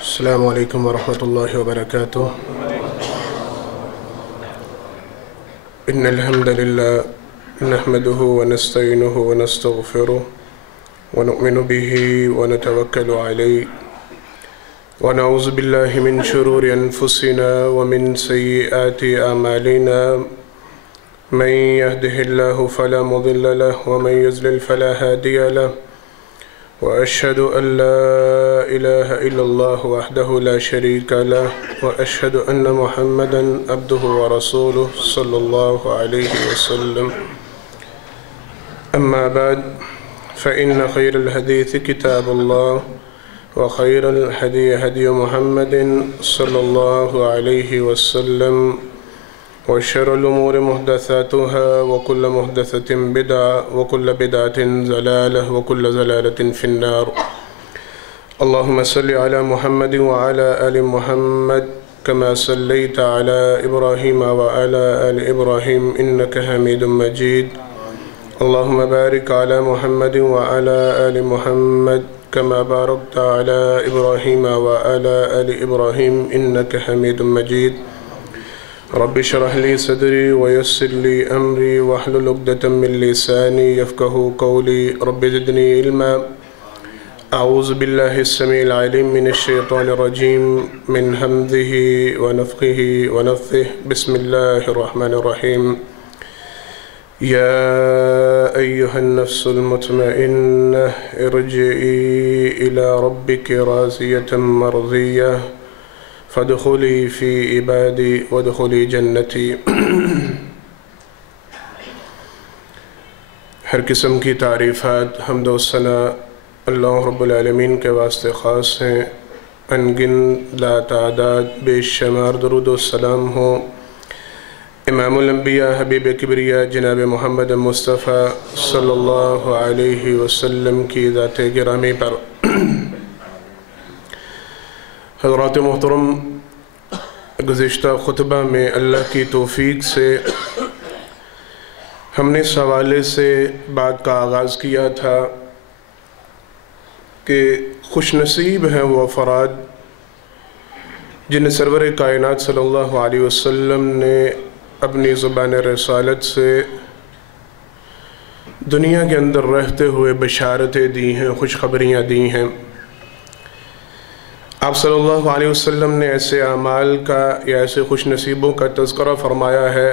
السلام علیکم ورحمۃ اللہ وبرکاتہ۔ ان الحمد للہ نحمده ونستعینه ونستغفره ونؤمن به ونتوکل علیہ ونعوذ باللہ من شرور انفسنا ومن سیئات اعمالنا من يهده الله فلا مضل له ومن يضلل فلا هادي له وأشهد أن لا إله إلا الله وحده لا شريك له وأشهد أن محمدًا عبده ورسوله صلى الله عليه وسلم. أما بعد فإن خير الحديث كتاب الله وخير الهدي هدي محمد صلى الله عليه وسلم وشر الأمور محدثاتها وكل محدثة بدعة وكل بدعة ضلالة وكل ضلالة في النار. اللهم صل على محمد وعلى آل محمد كما صليت على إبراهيم وعلى آل إبراهيم إنك حميد مجيد. اللهم بارك على محمد وعلى آل محمد كما باركت على إبراهيم وعلى آل إبراهيم إنك حميد مجيد. رب اشرح لي صدري ويسر لي أمري واحلل عقدة من لساني يفقهوا قولي. رب زدني علما. أعوذ بالله السميع العليم من الشيطان الرجيم من همزه ونفخه ونفثه. بسم الله الرحمن الرحيم. يا أيها النفس المطمئنة ارجعي إلى ربك راضية مرضية فادخلی فی عبادی وادخلی جنتی. ہر قسم کی تعریفات حمد و ثنا اللہ رب العالمین کے واسطے خاص ہیں. انگن لا تعداد بے شمار درود و سلام ہو امام الانبیاء حبیب کبریاء جناب محمد مصطفیٰ صلی اللہ علیہ وسلم کی ذات گرامی پر. حضرات محترم، گزشتہ خطبہ میں اللہ کی توفیق سے ہم نے اس حوالے سے بات کا آغاز کیا تھا کہ خوش نصیب ہیں وہ افراد جنہیں سرور کائنات صلی اللہ علیہ وسلم نے اپنی زبان رسالت سے دنیا کے اندر رہتے ہوئے بشارتیں دی ہیں، خوشخبریاں دی ہیں. آپ صلی اللہ علیہ وسلم نے ایسے اعمال کا یا ایسے خوش نصیبوں کا تذکرہ فرمایا ہے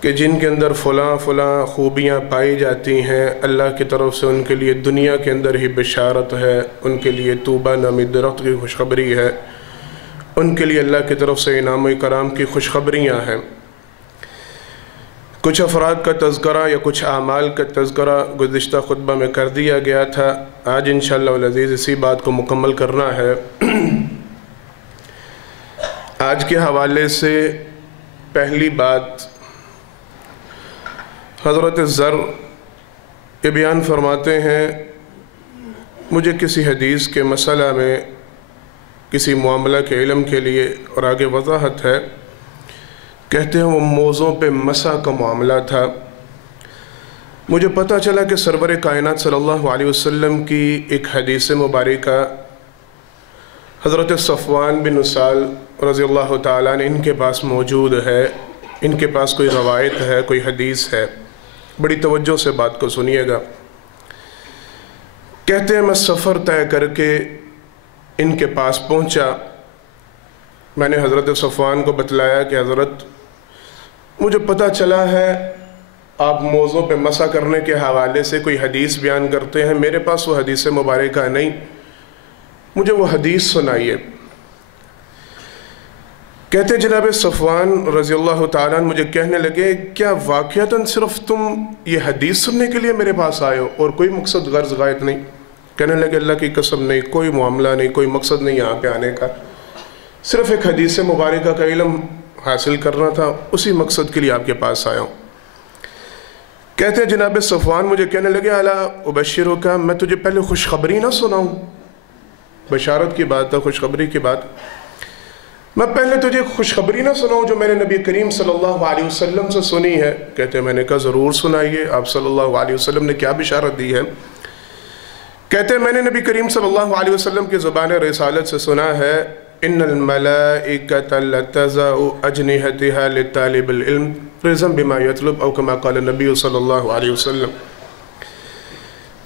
کہ جن کے اندر فلاں فلاں خوبیاں پائی جاتی ہیں، اللہ کی طرف سے ان کے لیے دنیا کے اندر ہی بشارت ہے، ان کے لیے طوبہ نامی درخت کی خوشخبری ہے، ان کے لیے اللہ کی طرف سے انعام و اکرام کی خوشخبریاں ہیں. کچھ افراد کا تذکرہ یا کچھ اعمال کا تذکرہ گزشتہ خطبہ میں کر دیا گیا تھا. آج انشاءاللہ العزیز اسی بات کو مکمل کرنا ہے. آج کے حوالے سے پہلی بات، حضرت ذر یہ بیان فرماتے ہیں مجھے کسی حدیث کے مسئلہ میں کسی معاملہ کے علم کے لیے، اور آگے وضاحت ہے، کہتے ہیں وہ موضوع پہ مسح کا معاملہ تھا. مجھے پتہ چلا کہ سرور کائنات صلی اللہ علیہ وسلم کی ایک حدیث مبارکہ حضرت صفوان بن اسال رضی اللہ تعالیٰ عنہ ان کے پاس موجود ہے. ان کے پاس کوئی روایت ہے، کوئی حدیث ہے. بڑی توجہ سے بات کو سنیے گا. کہتے ہیں میں سفر طے کر کے ان کے پاس پہنچا. میں نے حضرت صفوان کو بتلایا کہ حضرت مجھے پتہ چلا ہے آپ موضوع پہ مسح کرنے کے حوالے سے کوئی حدیث بیان کرتے ہیں، میرے پاس وہ حدیث مبارکہ نہیں، مجھے وہ حدیث سنائیے. کہتے جناب صفوان رضی اللہ تعالیٰ عنہ مجھے کہنے لگے کیا واقعتاً صرف تم یہ حدیث سننے کے لیے میرے پاس آئے ہو اور کوئی مقصد غرض غایت نہیں؟ کہنے لگے اللہ کی قسم نہیں، کوئی معاملہ نہیں، کوئی مقصد نہیں یہاں پہ آنے کا، صرف ایک حدیث مبارکہ کا علم حاصل کرنا تھا، اسی مقصد کے لیے آپ کے پاس آیا ہوں. کہتے ہیں جناب صفوان مجھے کہنے لگے الا ابشرک، میں تجھے پہلے خوشخبری نہ سناؤں؟ بشارت کی بات ہے، خوشخبری کی بات. میں پہلے تجھے خوشخبری نہ سناؤں جو میں نے نبی کریم صلی اللہ علیہ وسلم سے سنی ہے؟ کہتے ہیں میں نے کہا ضرور سنائیے. آپ صلی اللہ علیہ وسلم نے کیا بشارت دی ہے؟ کہتے ہیں میں نے نبی کریم صلی اللہ علیہ وسلم کی زبان رسالت سے سنا ہے ان الملائکۃ لتضع اجنحتها لطالب العلم رضا بما يطلب او كما قال النبی صلی اللہ علیہ وسلم.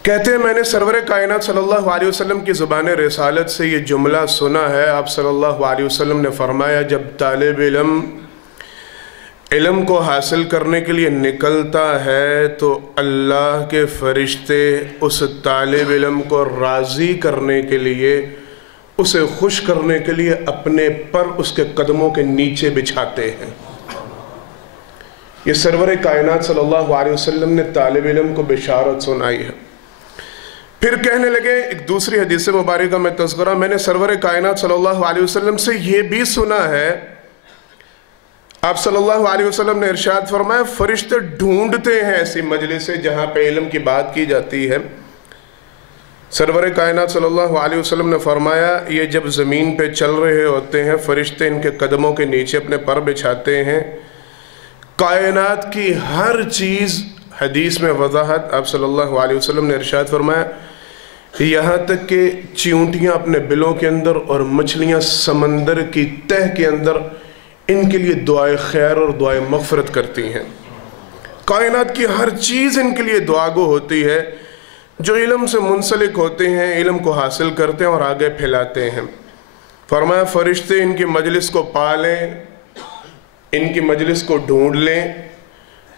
کہتے ہیں میں نے سرور کائنات صلی اللہ علیہ وسلم کی زبان رسالت سے یہ جملہ سنا ہے. آپ صلی اللہ علیہ وسلم نے فرمایا جب طالب علم کو حاصل کرنے کے لیے نکلتا ہے تو اللہ کے فرشتے اس طالب علم کو راضی کرنے کے لیے، اسے خوش کرنے کے لیے اپنے پر اس کے قدموں کے نیچے بچھاتے ہیں. یہ سرور کائنات صلی اللہ علیہ وسلم نے طالب علم کو بشارت سنائی ہے. پھر کہنے لگے ایک دوسری حدیث مبارکہ میں تذکرہ، میں نے سرور کائنات صلی اللہ علیہ وسلم سے یہ بھی سنا ہے، آپ صلی اللہ علیہ وسلم نے ارشاد فرمایا فرشتے ڈھونڈتے ہیں ایسی مجلس جہاں پہ علم کی بات کی جاتی ہے. سرور کائنات صلی اللہ علیہ وسلم نے فرمایا یہ جب زمین پہ چل رہے ہوتے ہیں فرشتے ان کے قدموں کے نیچے اپنے پر بچھاتے ہیں. کائنات کی ہر چیز حدیث میں وضاحت آپ صلی اللہ علیہ وسلم نے ارشاد فرمایا یہاں تک کہ چیونٹیاں اپنے بلوں کے اندر اور مچھلیاں سمندر کی تہ کے اندر ان کے لیے دعائے خیر اور دعائے مغفرت کرتی ہیں. کائنات کی ہر چیز ان کے لیے دعا گو ہوتی ہے جو علم سے منسلک ہوتے ہیں، علم کو حاصل کرتے ہیں اور آگے پھیلاتے ہیں. فرمایا فرشتے ان کی مجلس کو پالیں، ان کی مجلس کو ڈھونڈ لیں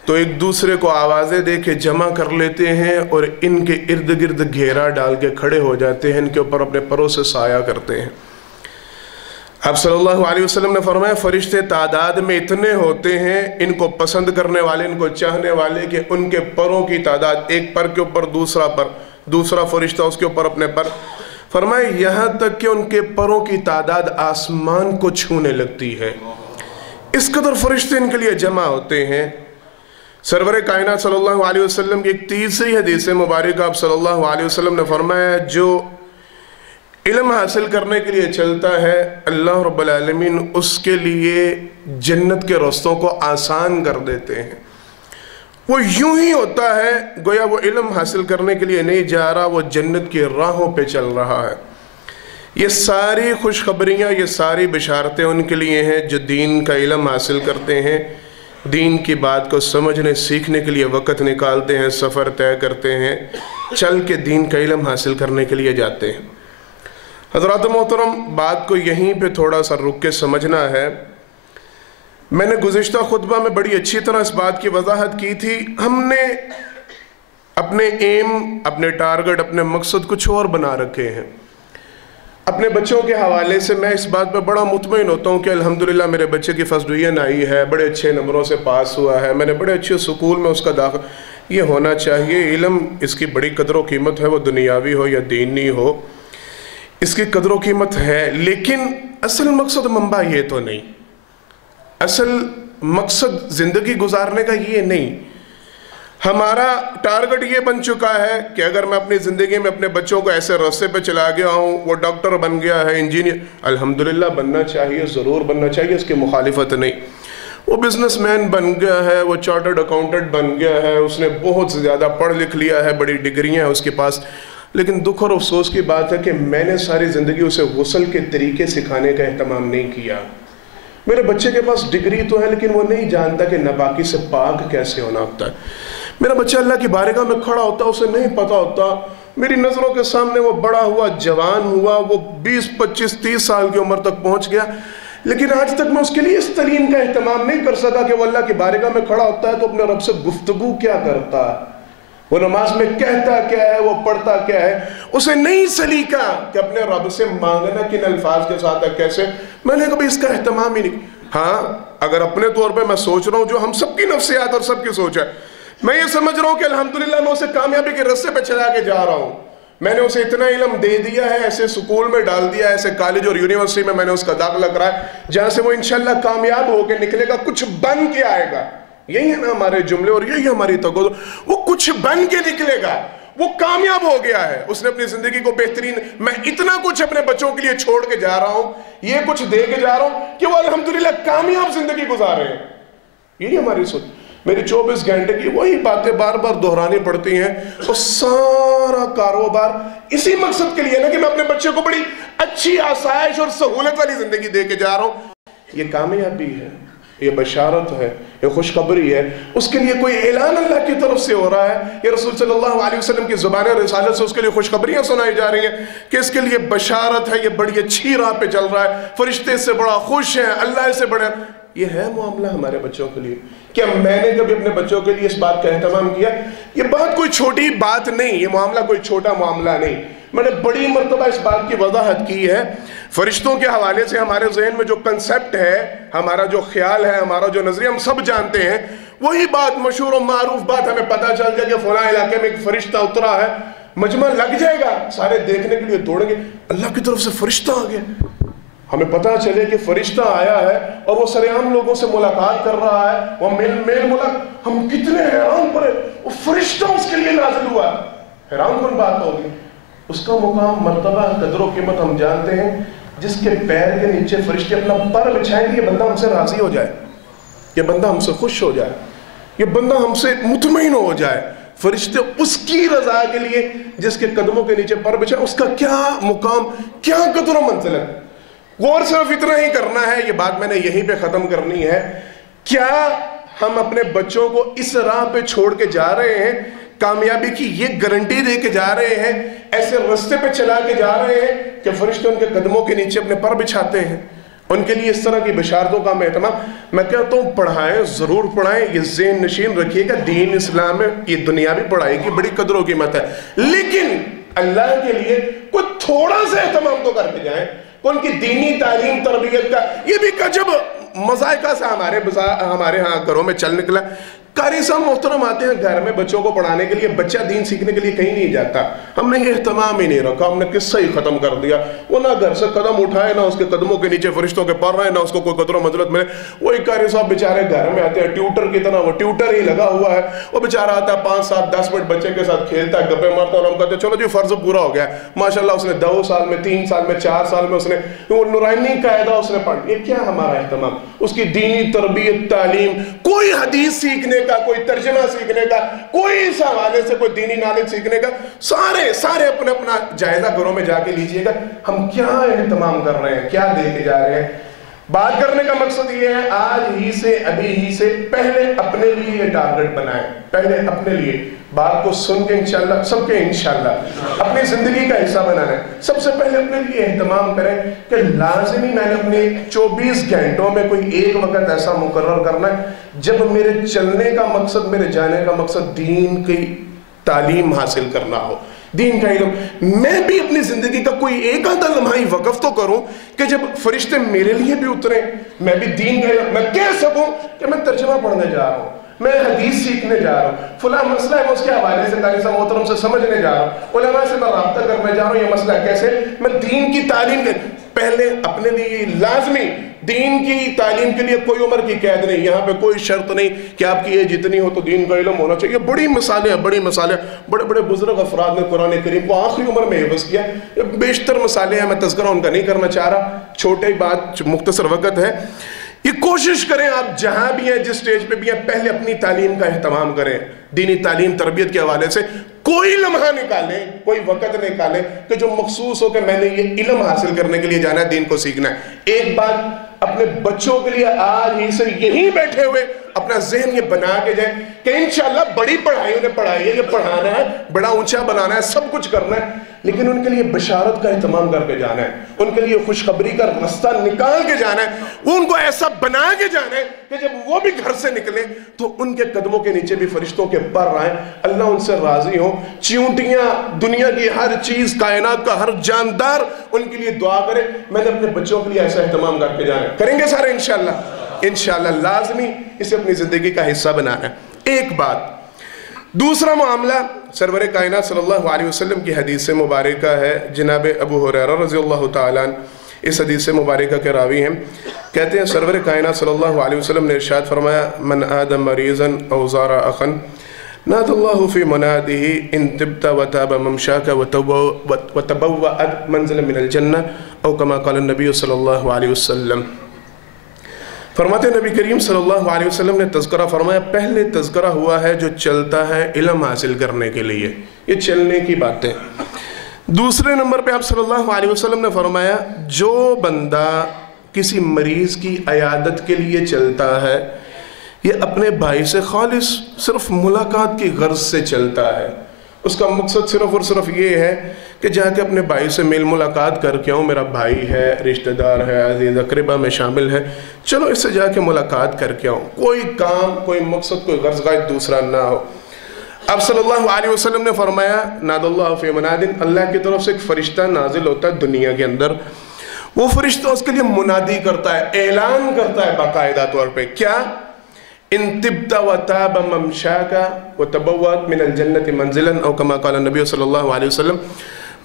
تو ایک دوسرے کو آوازیں دے کے جمع کر لیتے ہیں اور ان کے ارد گرد گھیرا ڈال کے کھڑے ہو جاتے ہیں، ان کے اوپر اپنے پروں سے سایہ کرتے ہیں. آپ صلی اللہ علیہ وسلم نے فرمایا فرشتے تعداد میں اتنے ہوتے ہیں، ان کو پسند کرنے والے، ان کو چاہنے والے، کہ ان کے پروں کی تعداد ایک پر کے اوپر دوسرا پر، دوسرا فرشتہ اس کے اوپر اپنے پر. فرمایا یہاں تک کہ ان کے پروں کی تعداد آسمان کو چھونے لگتی ہے. اس قدر فرشتے ان کے لیے جمع ہوتے ہیں. سرور کائنات صلی اللہ علیہ وسلم کی ایک تیسری حدیث مبارکہ آپ صلی اللہ علیہ وسلم نے فرمایا جو علم حاصل کرنے کے لیے چلتا ہے اللہ رب العالمین اس کے لیے جنت کے رستوں کو آسان کر دیتے ہیں. وہ یوں ہی ہوتا ہے گویا وہ علم حاصل کرنے کے لیے نہیں جا رہا، وہ جنت کی راہوں پہ چل رہا ہے. یہ ساری خوشخبریاں، یہ ساری بشارتیں ان کے لیے ہیں جو دین کا علم حاصل کرتے ہیں، دین کی بات کو سمجھنے سیکھنے کے لیے وقت نکالتے ہیں، سفر طے کرتے ہیں، چل کے دین کا علم حاصل کرنے کے لیے جاتے ہیں. حضرات محترم بات کو یہیں پہ تھوڑا سا رک کے سمجھنا ہے. میں نے گزشتہ خطبہ میں بڑی اچھی طرح اس بات کی وضاحت کی تھی. ہم نے اپنے ایم، اپنے ٹارگٹ، اپنے مقصد کچھ اور بنا رکھے ہیں. اپنے بچوں کے حوالے سے میں اس بات پہ بڑا مطمئن ہوتا ہوں کہ الحمدللہ میرے بچے کی فرسٹ ڈویژن آئی ہے، بڑے اچھے نمبروں سے پاس ہوا ہے، میں نے بڑے اچھے سکول میں اس کا داخل. یہ ہونا چاہیے. علم اس کی بڑی قدر و قیمت ہے، وہ دنیاوی ہو یا دینی ہو، اس کی قدر و قیمت ہے. لیکن اصل مقصد منبع یہ تو نہیں، اصل مقصد زندگی گزارنے کا یہ نہیں. ہمارا ٹارگٹ یہ بن چکا ہے کہ اگر میں اپنی زندگی میں اپنے بچوں کو ایسے راستے پہ چلا گیا ہوں، وہ ڈاکٹر بن گیا ہے، انجینئر، الحمدللہ بننا چاہیے، ضرور بننا چاہیے، اس کی مخالفت نہیں. وہ بزنس مین بن گیا ہے، وہ چارٹرڈ اکاؤنٹنٹ بن گیا ہے، اس نے بہت زیادہ پڑھ لکھ لیا ہے، بڑی ڈگریاں ہیں اس کے پاس. لیکن دکھ اور افسوس کی بات ہے کہ میں نے ساری زندگی اسے غسل کے طریقے سکھانے کا اہتمام نہیں کیا. میرے بچے کے پاس ڈگری تو ہے لیکن وہ نہیں جانتا کہ ناپاکی سے پاک کیسے ہونا ہوتا ہے. میرا بچہ اللہ کی بارگاہ میں کھڑا ہوتا، اسے نہیں پتا ہوتا. میری نظروں کے سامنے وہ بڑا ہوا، جوان ہوا، وہ 20 25 30 سال کی عمر تک پہنچ گیا، لیکن آج تک میں اس کے لیے اس تعلیم کا اہتمام نہیں کر سکا کہ وہ اللہ کی بارگاہ میں کھڑا ہوتا ہے تو اپنے رب سے گفتگو کیا کرتا ہے، وہ نماز میں کہتا کیا ہے، وہ پڑھتا کیا ہے. اسے نہیں سلیقہ کہ اپنے رب سے مانگنا کن الفاظ کے ساتھ ہے، کیسے. میں نے کبھی اس کا اہتمام ہی نہیں. ہاں اگر اپنے طور پہ میں سوچ رہا ہوں جو ہم سب کی نفسیات اور سب کی سوچ ہے، میں یہ سمجھ رہا ہوں کہ الحمدللہ میں اسے کامیابی کے رستے پہ چلا کے جا رہا ہوں. میں نے اسے اتنا علم دے دیا ہے، ایسے سکول میں ڈال دیا ہے، ایسے کالج اور یونیورسٹی میں نے اس کا داخلہ کرایا جہاں سے وہ انشاءاللہ کامیاب ہو کے نکلے گا، کچھ بن کے آئے گا. یہی ہے نا ہمارے جملے اور یہی ہماری تقوی. وہ کچھ بن کے نکلے گا، وہ کامیاب ہو گیا ہے، اس نے اپنی زندگی کو بہترین. میں اتنا کچھ اپنے بچوں کے لیے چھوڑ کے جا رہا ہوں، یہ کچھ دے کے جا رہا ہوں کہ وہ الحمدللہ کامیاب زندگی گزار رہے ہیں. یہی ہماری سوچ. میری 24 گھنٹے کی وہی باتیں بار بار دہرانی پڑتی ہیں، اور سارا کاروبار اسی مقصد کے لیے نا کہ میں اپنے بچے کو بڑی اچھی آسائش اور سہولت والی زندگی دے کے جا رہا ہوں. یہ کامیابی ہے، یہ بشارت ہے، یہ خوشخبری ہے. اس کے لیے کوئی اعلان اللہ کی طرف سے ہو رہا ہے، یہ رسول صلی اللہ علیہ وسلم کی زبان رسالت سے اس کے لیے خوشخبریاں سنائی جا رہی ہیں کہ اس کے لیے بشارت ہے، یہ بڑی اچھی راہ پہ چل رہا ہے، فرشتے سے بڑا خوش ہیں، اللہ سے بڑا. یہ ہے معاملہ ہمارے بچوں کے لیے. کیا میں نے کبھی اپنے بچوں کے لیے اس بات کا اہتمام کیا؟ یہ بات کوئی چھوٹی بات نہیں، یہ معاملہ کوئی چھوٹا معاملہ نہیں. میں نے بڑی مرتبہ اس بات کی وضاحت کی ہے. فرشتوں کے حوالے سے ہمارے ذہن میں جو کنسپٹ ہے، ہمارا جو خیال ہے، ہمارا جو نظریہ، ہم سب جانتے ہیں. وہی بات مشہور و معروف بات ہمیں پتہ چل جائے کہ فلاں علاقے میں ایک فرشتہ اترا ہے، مجمع لگ جائے گا، سارے دیکھنے کے لیے دوڑیں گے، اللہ کی طرف سے فرشتہ آ گیا. ہمیں پتہ چلے کہ فرشتہ آیا ہے اور وہ سرعام لوگوں سے ملاقات کر رہا ہے، وہ میل ملاقات. ہم کتنے حیران پڑے، وہ فرشتہ اس کے لیے نازل ہوا. حیران کن بات ہوگی. اس کا مقام، مرتبہ، قدر و قیمت ہم جانتے ہیں. جس کے پیر کے نیچے فرشتے اپنا پر بچھائیں گے، یہ بندہ ہم سے راضی ہو جائے، یہ بندہ ہم سے خوش ہو جائے، یہ بندہ ہم سے مطمئن ہو جائے. فرشتے اس کی رضا کے لیے جس کے قدموں کے نیچے پر بچھائیں، اس کا کیا مقام، کیا قدر و منزل ہے. غور صرف اتنا ہی کرنا ہے، یہ بات میں نے یہیں پہ ختم کرنی ہے. کیا ہم اپنے بچوں کو اس راہ پہ چھوڑ کے جا رہے ہیں، کامیابی کی یہ گارنٹی دے کے جا رہے ہیں، ایسے رستے پہ چلا کے جا رہے ہیں کہ فرشتے ان کے قدموں کے نیچے اپنے پر بچھاتے ہیں؟ ان کے لیے اس طرح کی بشارتوں کا اہتمام. میں کہتا ہوں پڑھائیں، ضرور پڑھائیں. یہ ذہن نشین رکھیے گا، دین اسلام میں یہ دنیاوی پڑھائی کی بڑی قدر و قیمت ہے، لیکن اللہ کے لیے کوئی تھوڑا سا اہتمام تو کر کے جائیں. ان کی دینی تعلیم، تربیت کا یہ بھی عجب مذائقہ سا ہمارے ہاں گھروں میں چل نکلا. قاری صاحب محترم آتے ہیں گھر میں بچوں کو پڑھانے کے لیے، بچہ دین سیکھنے کے لیے کہیں نہیں جاتا. ہم نے یہ اہتمام ہی نہیں رکھا، ہم نے قصہ ہی ختم کر دیا. وہ نہ گھر سے قدم اٹھائے، نہ اس کے قدموں کے نیچے فرشتوں کے پر رہے، نہ اس کو کوئی قدر و منزلت ملے. وہی قاری صاحب بیچارے گھر میں آتے ہیں ٹیوٹر کی طرح، وہ ٹیوٹر ہی لگا ہوا ہے. وہ بیچارہ آتا ہے 5 7 10 منٹ بچے کے ساتھ کھیلتا ہے، گپے مارتا ہے، اور ہم کہتے ہیں چلو جی فرض پورا ہو گیا. ماشاءاللہ اس نے 2 سال میں، 3 سال میں، 4 سال میں اس نے وہ نورانی قاعدہ اس نے پڑھ. یہ کیا ہمارا اہتمام؟ اس کی دینی تربیت، تعلیم، کوئی حدیث سیکھنے کا، کوئی ترجمہ سیکھنے کا، کوئی اس حوالے سے کوئی دینی نالج سیکھنے کا، سارے اپنا اپنا جائزہ گھروں میں جا کے لیجئے گا. ہم کیا اہتمام کر رہے ہیں، کیا دے کے جا رہے ہیں؟ بات کرنے کا مقصد یہ ہے، آج ہی سے، ابھی ہی سے پہلے اپنے لیے یہ ٹارگٹ بنائیں. پہلے اپنے لیے بات کو سن کے انشاءاللہ، سب کے انشاءاللہ اپنی زندگی کا حصہ بنانا ہے. سب سے پہلے اپنے لیے اہتمام کریں کہ لازمی میں نے اپنے 24 گھنٹوں میں کوئی ایک وقت ایسا مقرر کرنا ہے جب میرے چلنے کا مقصد، میرے جانے کا مقصد دین کی تعلیم حاصل کرنا ہو، دین کا علم. میں بھی اپنی زندگی کا کوئی ایک آدھا لمحہ وقف تو کروں کہ جب فرشتے میرے لیے بھی اتریں، میں بھی دین کا علم، میں کہہ سکوں کہ میں ترجمہ پڑھنے جا رہا ہوں، میں حدیث سیکھنے جا رہا ہوں، فلاں مسئلہ ہے میں اس کے حوالے سے قاری صاحب محترم سے سمجھنے جا رہا ہوں، علماء سے میں رابطہ کرنے جا رہا ہوں، یہ مسئلہ کیسے، میں دین کی تعلیم کے پہلے اپنے لیے لازمی دین کی تعلیم کے لیے کوئی عمر کی قید نہیں. یہاں پہ کوئی شرط نہیں کہ آپ کی ایج جتنی ہو تو دین کا علم ہونا چاہیے. بڑی مثالیں ہیں، بڑی مثالیں. بڑے بڑے بزرگ افراد نے قرآن کریم کو آخری عمر میں حفظ کیا. بیشتر مثالیں ہیں، میں تذکرہ ان کا نہیں کرنا چاہ رہا، چھوٹے بات، مختصر وقت ہے. یہ کوشش کریں آپ جہاں بھی ہیں، جس سٹیج پہ بھی ہیں، پہلے اپنی تعلیم کا اہتمام کریں. دینی تعلیم، تربیت کے حوالے سے کوئی لمحہ نکالیں، کوئی وقت نکالیں کہ جو مخصوص ہو کہ میں نے یہ علم حاصل کرنے کے لیے جانا ہے، دین کو سیکھنا ہے. ایک بات اپنے بچوں کے لیے آج ہی سے یہیں بیٹھے ہوئے اپنا ذہن یہ بنا کے جائیں کہ انشاءاللہ بڑی پڑھائی انہیں پڑھائی ہے، یہ پڑھانا ہے، بڑا اونچا بنانا ہے، سب کچھ کرنا ہے، لیکن ان کے لیے بشارت کا اہتمام کر کے جانا ہے، ان کے لیے خوشخبری کا رستہ نکال کے جانا ہے. وہ ان کو ایسا بنا کے جانا ہے کہ جب وہ بھی گھر سے نکلیں تو ان کے قدموں کے نیچے بھی فرشتوں کے پر آئیں، اللہ ان سے راضی ہو. چیونٹیاں، دنیا کی ہر چیز، کائنات کا ہر جاندار ان کے لیے دعا کرے. میں نے اپنے بچوں کے لیے ایسا اہتمام کر کے جانا ہے. کریں گے سارے انشاءاللہ؟ انشاءاللہ لازمی اسے اپنی زندگی کا حصہ بنانا ہے. ایک بات. دوسرا معاملہ سرور کائنات صلی اللہ علیہ وسلم کی حدیث مبارکہ ہے. جناب ابو ہریرہ رضی اللہ تعالیٰ عنہ اس حدیث مبارکہ کے راوی ہیں. کہتے ہیں سرور کائنات صلی اللہ علیہ وسلم نے ارشاد فرمایا، من آد مریضا او زار اخا ناد اللہ فی منادہ ان تبت وتاب ممشاک وتبوأت منزلا من الجنہ او کما قال النبی صلی اللہ علیہ وسلم. فرماتے ہیں نبی کریم صلی اللہ علیہ وسلم نے تذکرہ فرمایا، پہلے تذکرہ ہوا ہے جو چلتا ہے علم حاصل کرنے کے لیے، یہ چلنے کی باتیں۔ دوسرے نمبر پہ آپ صلی اللہ علیہ وسلم نے فرمایا جو بندہ کسی مریض کی عیادت کے لیے چلتا ہے، یہ اپنے بھائی سے خالص صرف ملاقات کی غرض سے چلتا ہے، اس کا مقصد صرف اور صرف یہ ہے کہ جا کے اپنے بھائی سے میل ملاقات کر کے آؤں، میرا بھائی ہے، رشتہ دار ہے، عزیز اقربا میں شامل ہے، چلو اس سے جا کے ملاقات کر کے آؤں، کوئی کام، کوئی مقصد، کوئی غرض غائب دوسرا نہ ہو۔ اب صلی اللہ علیہ وسلم نے فرمایا ناد اللہ فی منادن، اللہ کی طرف سے ایک فرشتہ نازل ہوتا ہے دنیا کے اندر، وہ فرشتہ اس کے لیے منادی کرتا ہے، اعلان کرتا ہے باقاعدہ طور پہ، کیا؟ ان تبت وتاب ممشاک وتبوت من الجنت منزلا، او کما قال النبی صلی اللہ علیہ وسلم۔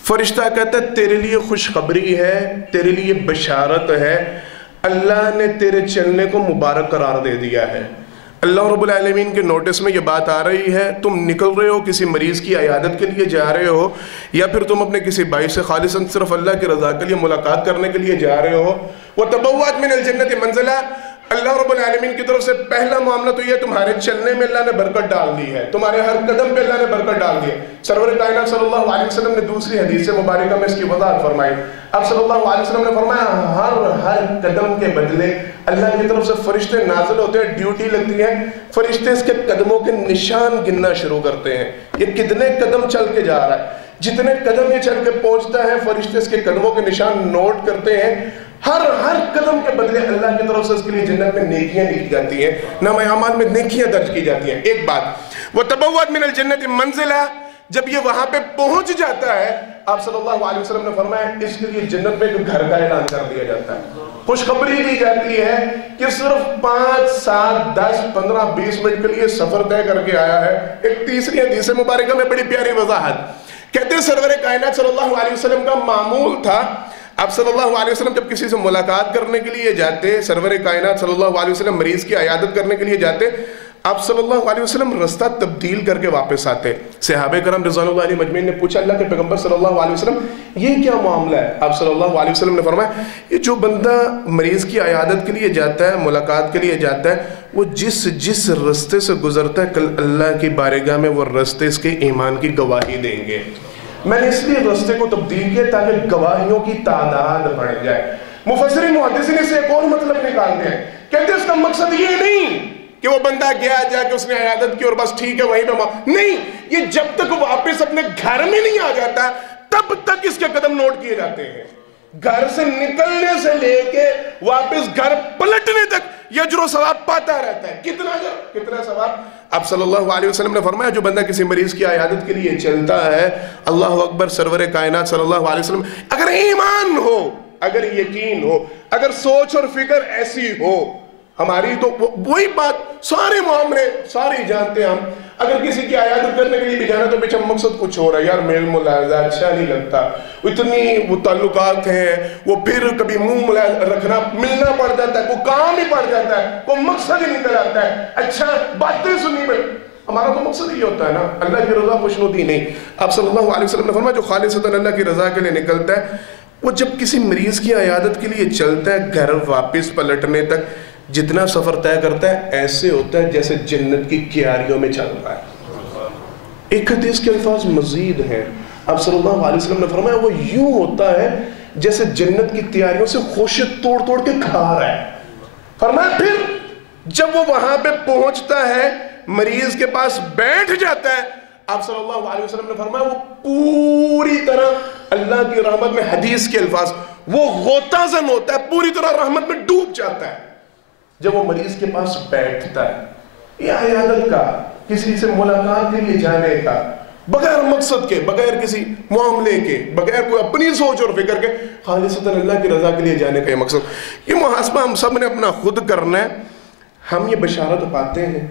فرشتہ کہتا ہے تیرے لیے خوشخبری ہے، تیرے لیے بشارت ہے، اللہ نے تیرے چلنے کو مبارک قرار دے دیا ہے۔ اللہ رب العالمین کے نوٹس میں یہ بات آ رہی ہے، تم نکل رہے ہو کسی مریض کی عیادت کے لیے جا رہے ہو، یا پھر تم اپنے کسی بھائی سے خالصاً صرف اللہ کی رضا کے لیے ملاقات کرنے کے لیے جا رہے ہو، وَتَبَوَّأْتَ مِنَ الْجَنَّةِ مَنْزِلًا، اللہ رب العالمین کی طرف سے پہلا معاملہ تو یہ تمہارے چلنے میں اللہ نے برکت ڈال دی ہے، تمہارے ہر قدم پہ اللہ نے برکت ڈال دی ہے۔ سرور کائنات صلی اللہ علیہ وسلم نے دوسری حدیث مبارکہ میں اس کی وضاحت فرمائی، اب صلی اللہ علیہ وسلم نے فرمایا ہر قدم کے بدلے اللہ کی طرف سے فرشتے نازل ہوتے ہیں، ڈیوٹی لگتی ہے، فرشتے اس کے قدموں کے نشان گننا شروع کرتے ہیں، یہ کتنے قدم چل کے جا رہا ہے، جتنے قدم یہ چل کے پہنچتا ہے فرشتے اس کے قدموں کے نشان نوٹ کرتے ہیں، ہر قدم کے بدلے اللہ کی طرف سے اس کے لیے جنت میں نیکیاں لکھی جاتی ہیں، نامہ اعمال میں نیکیاں درج کی جاتی ہیں۔ ایک بات، وَتَبَوَّأْتَ مِنَ الْجَنَّةِ مَنْزِلًا، جب یہ وہاں پہ پہنچ جاتا ہے آپ صلی اللہ علیہ وسلم نے فرمایا اس کے لیے جنت میں ایک گھر کا اعلان کر دیا جاتا ہے، خوشخبری دی جاتی ہے کہ صرف 5 7 10 15 20 منٹ کے لیے سفر طے کر کے آیا ہے۔ ایک تیسری حدیث مبارکہ میں بڑی پیاری وضاحت، کہتے ہیں سرور کائنات صلی اللہ علیہ وسلم کا معمول تھا، آپ صلی اللہ علیہ وسلم جب کسی سے ملاقات کرنے کے لیے جاتے، سرور کائنات صلی اللہ علیہ وسلم مریض کی عیادت کرنے کے لیے جاتے، آپ صلی اللہ علیہ وسلم رستہ تبدیل کر کے واپس آتے۔ صحابہ کرام رضوان اللہ علیہ مجمعین نے پوچھا اللہ کے پیغمبر صلی اللہ علیہ وسلم یہ کیا معاملہ ہے؟ آپ صلی اللہ علیہ وسلم نے فرمایا یہ جو بندہ مریض کی عیادت کے لیے جاتا ہے، ملاقات کے لیے جاتا ہے، وہ جس رستے سے گزرتا ہے کل اللہ کی بارگاہ میں وہ رستے اس کے ایمان کی گواہی دیں گے۔ میں نے اس لیے رستے کو تبدیل کیا تاکہ گواہیوں کی تعداد بڑھ جائے۔ مفسرین محدثین سے ایک اور مطلب نکالتے ہیں، کہتے ہیں اس کا مقصد یہ نہیں کہ وہ بندہ گیا جا کے اس نے عیادت کی اور بس ٹھیک ہے وہیں پہ نہیں، یہ جب تک واپس اپنے گھر میں نہیں آ جاتا تب تک اس کے قدم نوٹ کیے جاتے ہیں، گھر سے نکلنے سے لے کے واپس گھر پلٹنے تک یہ اجر و ثواب پاتا رہتا ہے۔ کتنا اجر، کتنا ثواب؟ اب صلی اللہ علیہ وسلم نے فرمایا جو بندہ کسی مریض کی عیادت کے لیے چلتا ہے، اللہ اکبر، سرور کائنات صلی اللہ علیہ وسلم، اگر ایمان ہو، اگر یقین ہو، اگر سوچ اور فکر ایسی ہو ہماری، تو وہی بات سارے معاملے سارے جانتے ہیں ہم، اگر کسی کی عیادت کرنے کے لیے بھی جانا تو پیچھے مقصد کچھ ہو رہا ہے، یار میل ملاحظہ اچھا نہیں لگتا، اتنی وہ تعلقات ہیں، وہ پھر کبھی منہ رکھنا ملنا پڑ جاتا ہے، وہ کام ہی پڑ جاتا ہے، وہ مقصد ہی نکل آتا ہے، اچھا باتیں سنی میں، ہمارا تو مقصد ہی ہوتا ہے نا اللہ کی رضا خوشنودی نہیں۔ آپ صلی اللہ علیہ وسلم نے فرمایا جو خالصتاً اللہ کی رضا کے لیے نکلتا ہے وہ جب کسی مریض کی عیادت کے لیے چلتا ہے گھر واپس پلٹنے تک جتنا سفر طے کرتا ہے ایسے ہوتا ہے جیسے جنت کی کیاریوں میں چل رہا ہے۔ ایک حدیث کے الفاظ مزید ہیں، آپ صلی اللہ علیہ وسلم نے فرمایا وہ یوں ہوتا ہے جیسے جنت کی تیاریوں سے خوشے توڑ توڑ کے کھا رہا ہے۔ فرمایا پھر جب وہ وہاں پہ پہنچتا ہے مریض کے پاس بیٹھ جاتا ہے، آپ صلی اللہ علیہ وسلم نے فرمایا وہ پوری طرح اللہ کی رحمت میں، حدیث کے الفاظ، وہ غوطہ زن ہوتا ہے، پوری طرح رحمت میں ڈوب جاتا ہے جب وہ مریض کے پاس بیٹھتا ہے۔ یہ عیادت کا، کسی سے ملاقات کے لیے جانے کا، بغیر مقصد کے، بغیر کسی معاملے کے، بغیر کوئی اپنی سوچ اور فکر کے، خالصتاً اللہ کی رضا کے لیے جانے کا یہ مقصد، یہ محاسبہ ہم سب نے اپنا خود کرنا ہے۔ ہم یہ بشارت پاتے ہیں،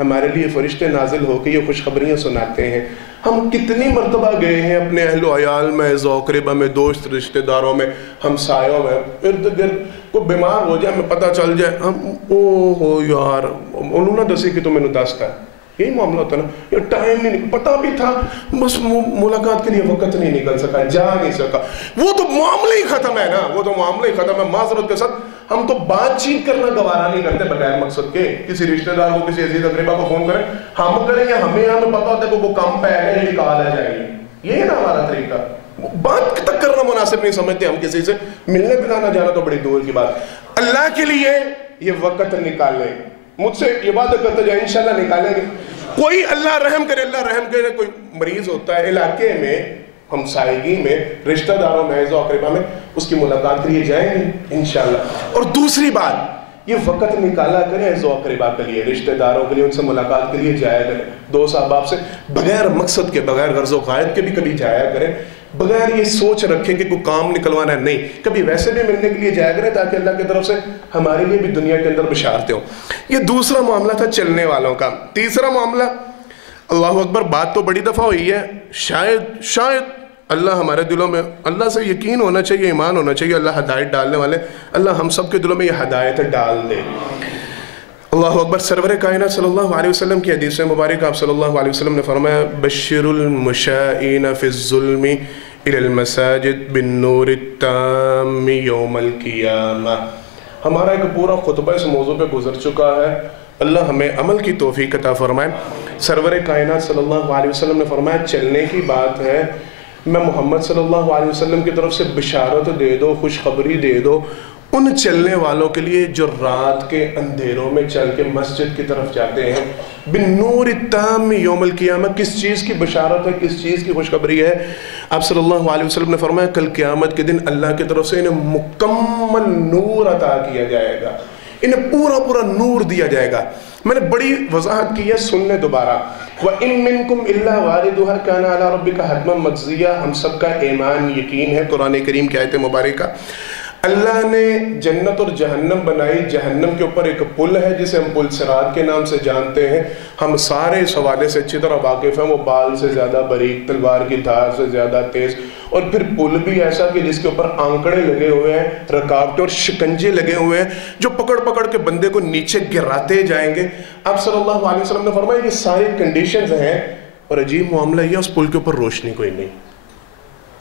ہمارے لیے فرشتے نازل ہو کے یہ خوشخبریاں سناتے ہیں، ہم کتنی مرتبہ گئے ہیں اپنے اہل و عیال میں، ذوقربہ میں، دوست رشتہ داروں میں، ہمسایوں میں، ارد گرد کوئی بیمار ہو جائے، ہمیں پتہ چل جائے، ہم ہو یار انہوں نے دسی کہ تو میں نے دستا ہے، یہی معاملہ ہوتا ہے نا، یہ ٹائم نہیں، پتہ بھی تھا بس ملاقات کے لیے وقت نہیں نکل سکا، جا نہیں سکا، وہ تو معاملہ ہی ختم ہے نا، وہ تو معاملہ ہی ختم ہے۔ معذرت کے ساتھ ہم تو بات چیت کرنا گوارا نہیں کرتے بغیر مقصد کے. کسی رشتہ دار کو, کسی عزیز اقربا کو فون کریں, ہم کریں یا ہمیں پتا ہوتا ہے کہ وہ کام پہ آئے گا یا کال آ جائے گی. یہ ہے نا ہمارا طریقہ. بات تک کرنا مناسب نہیں سمجھتے ہم کسی سے. ملنے پلانا جانا تو بڑی دور کی بات. اللہ کے لیے یہ وقت نکالیں. مجھ سے یہ بات کرتے جائیں, انشاءاللہ نکالیں گے. کوئی اللہ رحم کرے, اللہ رحم کرے, کوئی مریض ہوتا ہے علاقے میں, ہمسائیگی میں, رشتہ داروں میں, عزیز و اقربا میں, اس کی ملاقات کے لیے جائیں گے انشاءاللہ. اور دوسری بات, یہ وقت نکالا کریں عزیز و اقربا کے لیے, رشتہ داروں کے لیے, ان سے ملاقات کے لیے جایا کریں. دوست احباب سے بغیر مقصد کے, بغیر غرض و غائب کے بھی کبھی جایا کریں, بغیر یہ سوچ رکھیں کہ کوئی کام نکلوانا ہے. نہیں, کبھی ویسے بھی ملنے کے لیے جایا کریں تاکہ اللہ کی طرف سے ہمارے لیے بھی دنیا کے اندر بشارتیں ہوں. یہ دوسرا معاملہ تھا چلنے والوں کا. تیسرا معاملہ, اللہ اکبر, بات تو بڑی دفعہ ہوئی ہے, شاید اللہ ہمارے دلوں میں, اللہ سے یقین ہونا چاہیے, ایمان ہونا چاہیے, اللہ ہدایت ڈالنے والے, اللہ ہم سب کے دلوں میں یہ ہدایت ڈال دے. اللہ اکبر. سرور کائنات صلی اللہ علیہ وسلم کی حدیث مبارک, آپ صلی اللہ علیہ وسلم نے فرمایا, بشر المشائین فی الظلم الی المساجد بالنور التام یوم القیامہ. ہمارا ایک پورا خطبہ اس موضوع پہ گزر چکا ہے, اللہ ہمیں عمل کی توفیق عطا فرمائے. سرور کائنات صلی اللہ علیہ وسلم نے فرمایا, چلنے کی بات ہے, میں محمد صلی اللہ علیہ وسلم کی طرف سے بشارت دے دو, خوشخبری دے دو ان چلنے والوں کے لیے جو رات کے اندھیروں میں چل کے مسجد کی طرف جاتے ہیں. بالنور التام یوم القیامہ. کس چیز کی بشارت ہے, کس چیز کی خوشخبری ہے؟ آپ صلی اللہ علیہ وسلم نے فرمایا, کل قیامت کے دن اللہ کی طرف سے انہیں مکمل نور عطا کیا جائے گا, انہیں پورا نور دیا جائے گا. میں نے بڑی وضاحت کی ہے, سننے دوبارہ. وَإِن مِّنكُمْ إِلَّا وَارِدُهَا كَانَ عَلَىٰ رَبِّكَ حَتْمًا مَقْضِيًّا. ہم سب کا ایمان, یقین ہے قرآن کریم کی آیت مبارکہ. اللہ نے جنت اور جہنم بنائی. جہنم کے اوپر ایک پل ہے جسے ہم پل صراط کے نام سے جانتے ہیں. ہم سارے اس حوالے سے اچھی طرح واقف ہیں. وہ بال سے زیادہ باریک, تلوار کی دھار سے زیادہ تیز, اور پھر پل بھی ایسا کہ جس کے اوپر آنکڑے لگے ہوئے ہیں, رکاوٹیں اور شکنجے لگے ہوئے ہیں جو پکڑ کے بندے کو نیچے گراتے جائیں گے. آپ صلی اللہ علیہ وسلم نے فرمایا یہ ساری کنڈیشنز ہیں, اور عجیب معاملہ یہ, اس پل کے اوپر روشنی کوئی نہیں.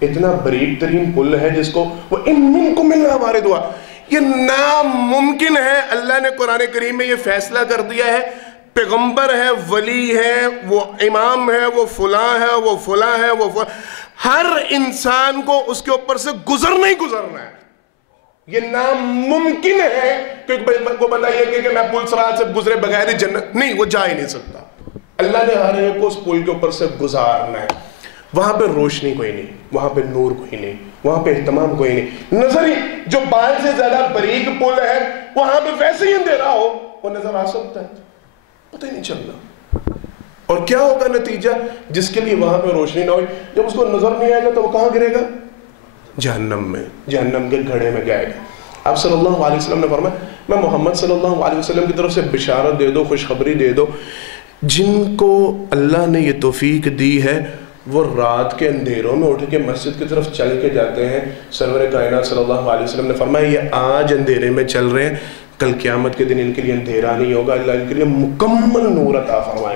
اتنا باریک ترین پل ہے جس کو وَإِن مِّنكُمْ إِلَّا وَارِدُهَا. یہ ناممکن ہے. اللہ نے قرآن کریم میں یہ فیصلہ کر دیا ہے, پیغمبر ہے, ولی ہے, وہ امام ہے, وہ فلاں ہے, وہ فلاں ہے, وہ فلاں, ہر انسان کو اس کے اوپر سے گزرنا ہی گزرنا ہے. یہ ناممکن ہے کہ کوئی بندہ یہ کہ میں پل صراط سے گزرے بغیر جنت, نہیں, وہ جا ہی نہیں سکتا. اللہ نے ہر ایک کو اس پل کے اوپر سے گزارنا ہے. وہاں پہ روشنی کوئی نہیں, وہاں پہ نور کوئی نہیں, وہاں پہ اہتمام کوئی نہیں. نظری جو بال سے زیادہ باریک پل ہے, وہاں پہ ویسے ہی اندھیرا ہو, وہ نظر آ سکتا ہے, پتہ ہی نہیں چلنا. اور کیا ہوگا نتیجہ؟ جس کے لیے وہاں پہ روشنی نہ ہوئی, جب اس کو نظر نہیں آئے گا تو وہ کہاں گرے گا؟ جہنم میں, جہنم کے گھڑے میں جائے گا. آپ صلی اللہ علیہ وسلم نے فرمایا, میں محمد صلی اللہ علیہ وسلم کی طرف سے بشارت دے دو, خوشخبری دے دو, جن کو اللہ نے یہ توفیق دی ہے وہ رات کے اندھیروں میں اٹھ کے مسجد کی طرف چل کے جاتے ہیں. سرور کائنات صلی اللہ علیہ وسلم نے فرمایا, یہ آج اندھیرے میں چل رہے ہیں, کل قیامت کے دن ان کے لیے اندھیرا نہیں ہوگا, اللہ ان کے لیے مکمل نور عطا فرمائے.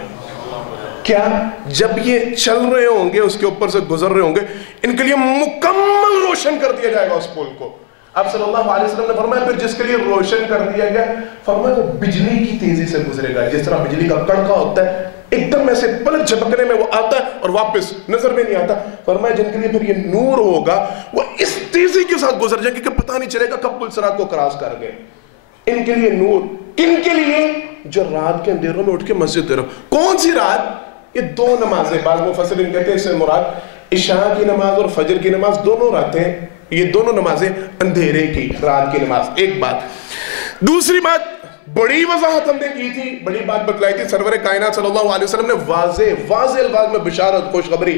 کیا جب یہ چل رہے ہوں گے, اس کے اوپر سے گزر رہے ہوں گے, ان کے لیے مکمل روشن کر دیا جائے گا اس پل کو. آپ صلی اللہ علیہ وسلم نے فرمایا, پھر جس کے لیے روشن کر دیا گیا, فرمایا وہ بجلی کی تیزی سے گزرے گا. جس طرح بجلی کا کڑکا ہوتا ہے, ایک دم ایسے پلک جھپکنے میں وہ آتا ہے اور واپس نظر میں نہیں آتا. فرمایا جن کے لیے پھر یہ نور ہوگا, وہ اس تیزی کے ساتھ گزر جائیں گے کہ پتہ نہیں چلے گا کب پل صراط کو کراس کر گئے. ان کے لیے نور. کن کے لیے؟ جو رات کے اندھیروں میں اٹھ کے مسجد طرف. کون سی رات؟ یہ دو نمازیں, بعض مفسرین کہتے ہیں اس سے مراد عشاء کی نماز اور فجر کی نماز, دونوں راتیں, یہ دونوں نمازیں اندھیرے کی, رات کی نماز. ایک بات. دوسری بات, بڑی وضاحت ہم نے کی تھی, بڑی بات بتلائی تھی. سرور کائنات صلی اللہ علیہ وسلم نے واضح الفاظ میں بشارت, خوشخبری.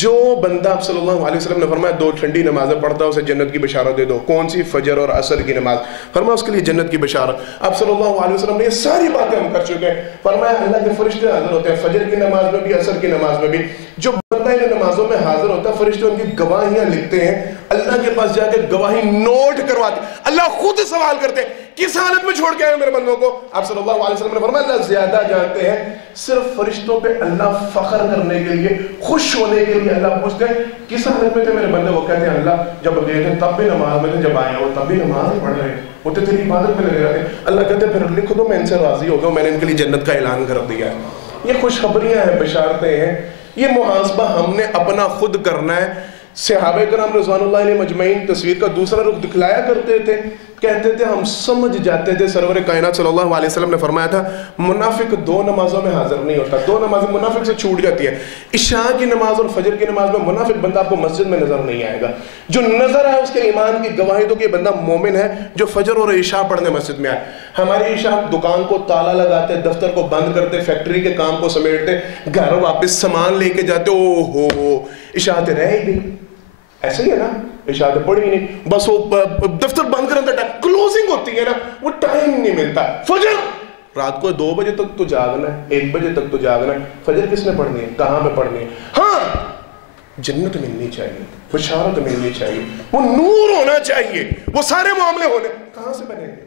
جو بندہ آپ صلی اللہ علیہ وسلم نے فرمایا 2 ٹھنڈی نمازیں پڑھتا ہے, اسے جنت کی بشارت دے دو. کون سی؟ فجر اور عصر کی نماز. فرمایا اس کے لیے جنت کی بشارت. آپ صلی اللہ علیہ وسلم نے یہ ساری باتیں ہم کر چکے ہیں. فرمایا اللہ کے فرشتے حاضر ہوتے ہیں فجر کی نماز میں بھی, عصر کی نماز میں بھی. جو بندہ ان نمازوں میں حاضر ہوتا ہے, فرشتے ان کی گواہیاں لکھتے ہیں. اللہ کے پاس جا کے گواہی نوٹ کرواتے. اللہ خود سوال کرتے ہیں کس حالت میں چھوڑ کے آئے میرے بندوں کو. آپ صلی اللہ علیہ وسلم نے فرمایا اللہ زیادہ جانتے ہیں. صرف فرشتوں پہ اللہ فخر کرنے کے لیے, خوش ہونے کے لیے اللہ پوچھتے ہیں کس حالت میں تھے میرے بندے. وہ کہتے ہیں اللہ جب گئے تھے تب بھی نماز میں تھے, جب آئے وہ تب بھی نماز ہی پڑھ رہے ہیں, وہ تو تیری عبادت میں لگے رہتے ہیں. اللہ کہتے ہیں پھر لکھ دو میں ان سے راضی ہو گیا, میں نے ان کے لیے جنت کا اعلان کر دیا ہے. یہ خوشخبریاں ہیں, بشارتیں ہیں. یہ محاسبہ ہم نے اپنا خود کرنا ہے. صحابہ کرام رضوان اللہ علیہ مجمعین تصویر کا دوسرا رخ دکھلایا کرتے تھے, کہتے تھے ہم سمجھ جاتے تھے. سرور کائنات صلی اللہ علیہ وسلم نے فرمایا تھا منافق 2 نمازوں میں حاضر نہیں ہوتا, 2 نمازیں منافق سے چھوٹ جاتی ہیں. عشاء کی نماز اور فجر کی نماز میں منافق بندہ آپ کو مسجد میں نظر نہیں آئے گا. جو نظر آئے اس کے ایمان کی گواہی دو کہ یہ بندہ مومن ہے جو فجر اور عشاء پڑھنے مسجد میں آئے. ہماری عشاء دکان کو تالا لگاتے, دفتر کو بند کرتے, فیکٹری کے کام کو سمیٹتے, گھر واپس سامان لے کے جاتے, او ہو عشاء تے رہ ہی گئی. ایسے ہی ہے نا, عشاء تے پڑھی نہیں, بس وہ دفتر بند کرنے کا کلوزنگ ہوتی ہے نا, وہ ٹائم نہیں ملتا. فجر رات کو 2 بجے تک تو جاگنا ہے, 1 بجے تک تو جاگنا ہے. فجر کس نے پڑھنی ہے, کہاں پہ پڑھنی ہے؟ ہاں جنت ملنی چاہیے, بشارت ملنی چاہیے, وہ نور ہونا چاہیے, وہ سارے معاملے ہونے. کہاں سے بنیں گے؟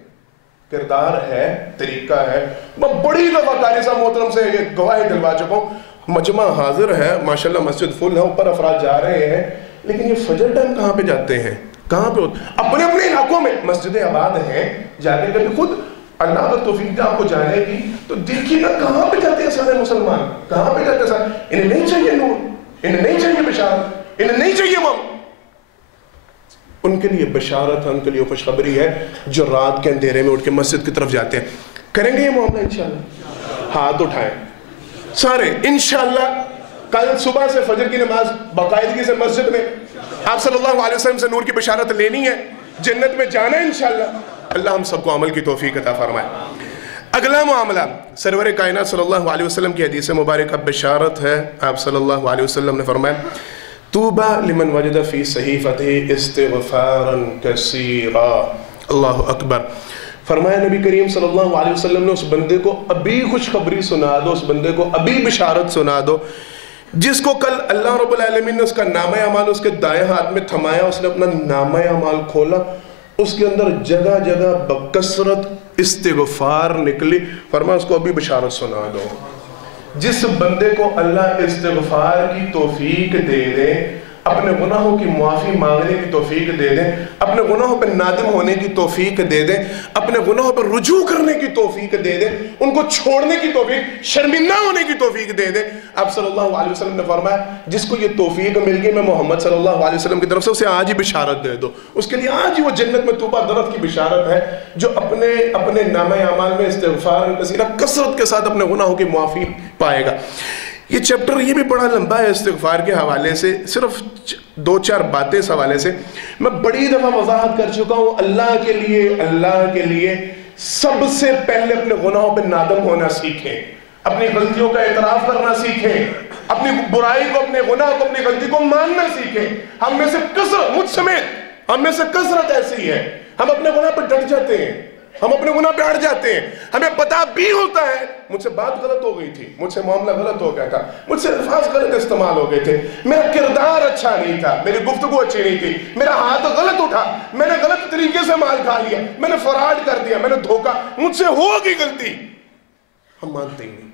کردار ہے, طریقہ ہے. میں بڑی دفعہ قاری صاحب محترم سے یہ گواہی دلوا چکا ہوں. مجمع حاضر ہے ماشاءاللہ, مسجد فل ہے, اوپر افراد جا رہے ہیں, لیکن یہ فجر ٹائم کہاں پہ جاتے ہیں, کہاں پہ ہوتے اپنے اپنے علاقوں میں. مسجدیں آباد ہیں, جا کے کبھی خود اللہ اگر توفیق دے آپ کو جانے کی تو دیکھیے گا کہاں پہ جاتے ہیں سارے مسلمان, کہاں پہ جاتے ہیں سارے. انہیں نہیں چاہیے نور, انہیں نہیں چاہیے بشارت, انہیں نہیں چاہیے وہ. ان کے لیے بشارت ہے, ان کے لیے خوشخبری ہے جو رات کے اندھیرے میں اٹھ کے مسجد کی طرف جاتے ہیں. کریں گے یہ معاملہ انشاءاللہ؟ ہاتھ اٹھائیں سارے انشاءاللہ. کل صبح سے فجر کی نماز باقاعدگی سے مسجد میں, آپ صلی اللہ علیہ وسلم سے نور کی بشارت لینی ہے, جنت میں جانا ہے انشاءاللہ. اللہ ہم سب کو عمل کی توفیق عطا فرمائے. اگلا معاملہ سرور کائنات صلی اللہ علیہ وسلم کی حدیث مبارکہ بشارت ہے. آپ صلی اللہ علیہ وسلم نے فرمایا طوبی لمن وجد فی صحیفته استغفارا کثیرا. اللہ اکبر. فرمایا نبی کریم صلی اللہ علیہ وسلم نے اس بندے کو ابھی خوشخبری سنا دو, اس بندے کو ابھی بشارت سنا دو جس کو کل اللہ رب العالمین نے اس کا نامہ اعمال اس کے دائیں ہاتھ میں تھمایا, اس نے اپنا نامہ اعمال کھولا, اس کے اندر جگہ جگہ بکثرت استغفار نکلی. فرمایا اس کو ابھی بشارت سنا دو. جس بندے کو اللہ استغفار کی توفیق دے دے, اپنے گناہوں کی معافی مانگنے کی توفیق دے دیں, اپنے گناہوں پہ نادم ہونے کی توفیق دے دیں, اپنے گناہوں پر رجوع کرنے کی توفیق دے دیں, ان کو چھوڑنے کی توفیق, شرمندہ ہونے کی توفیق دے دیں. آپ صلی اللہ علیہ وسلم نے فرمایا جس کو یہ توفیق مل گئی میں محمد صلی اللہ علیہ وسلم کی طرف سے, اسے آج ہی بشارت دے دو. اس کے لیے آج ہی وہ جنت میں طوبیٰ درخت کی بشارت ہے جو اپنے نامہ اعمال میں استغفار کثیرہ کثرت کے ساتھ اپنے گناہوں کی معافی پائے گا. یہ چیپٹر یہ بھی بڑا لمبا ہے استغفار کے حوالے سے, صرف 2-4 باتیں اس حوالے سے میں بڑی دفعہ وضاحت کر چکا ہوں. اللہ کے لیے سب سے پہلے اپنے گناہوں پہ نادم ہونا سیکھیں, اپنی غلطیوں کا اعتراف کرنا سیکھیں, اپنی برائی کو, اپنے گناہ کو, اپنی غلطی کو ماننا سیکھیں. ہم میں سے کثرت, مجھ سمیت ہم میں سے کثرت ایسی ہے, ہم اپنے گناہ پہ ڈٹ جاتے ہیں, ہم اپنے گناہ پہ اڑ جاتے ہیں. ہمیں پتہ بھی ہوتا ہے مجھ سے بات غلط ہو گئی تھی, مجھ سے معاملہ غلط ہو گیا تھا, مجھ سے الفاظ غلط استعمال ہو گئے تھے, میرا کردار اچھا نہیں تھا, میری گفتگو اچھی نہیں تھی, میرا ہاتھ غلط اٹھا, میں نے غلط طریقے سے مال کھا لیا, میں نے فراڈ کر دیا, میں نے دھوکہ, مجھ سے ہو گئی غلطی. ہم مانتے ہی نہیں,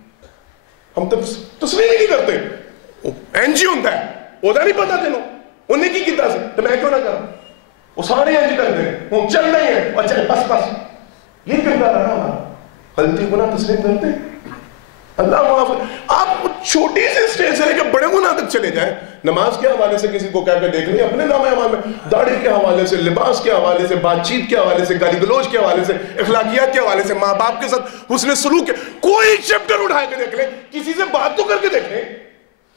ہم تسلیم ہی نہیں کرتے. اینجی ہوتا ہے, اودا نہیں پتا تینوں, انہیں کی کتا سے, تو میں کیوں نہ کروں, وہ سارے اینجی کر دیں, وہ چل رہے ہیں, اور چلے بس یہ کردار رہا ہمارا. غلطی گناہ تسلیم کرتے اللہ معاف. آپ چھوٹی سی سٹیج سے لے کے بڑے گناہ تک چلے جائیں, نماز کے حوالے سے کسی کو کہہ کے دیکھ لیں, اپنے نامہ اعمال میں داڑھی کے حوالے سے, لباس کے حوالے سے, بات چیت کے حوالے سے, گالی گلوچ کے حوالے سے, اخلاقیات کے حوالے سے, ماں باپ کے ساتھ حسن سلوک کے کوئی چیپٹر اٹھا کے دیکھ لیں, کسی سے بات تو کر کے دیکھیں,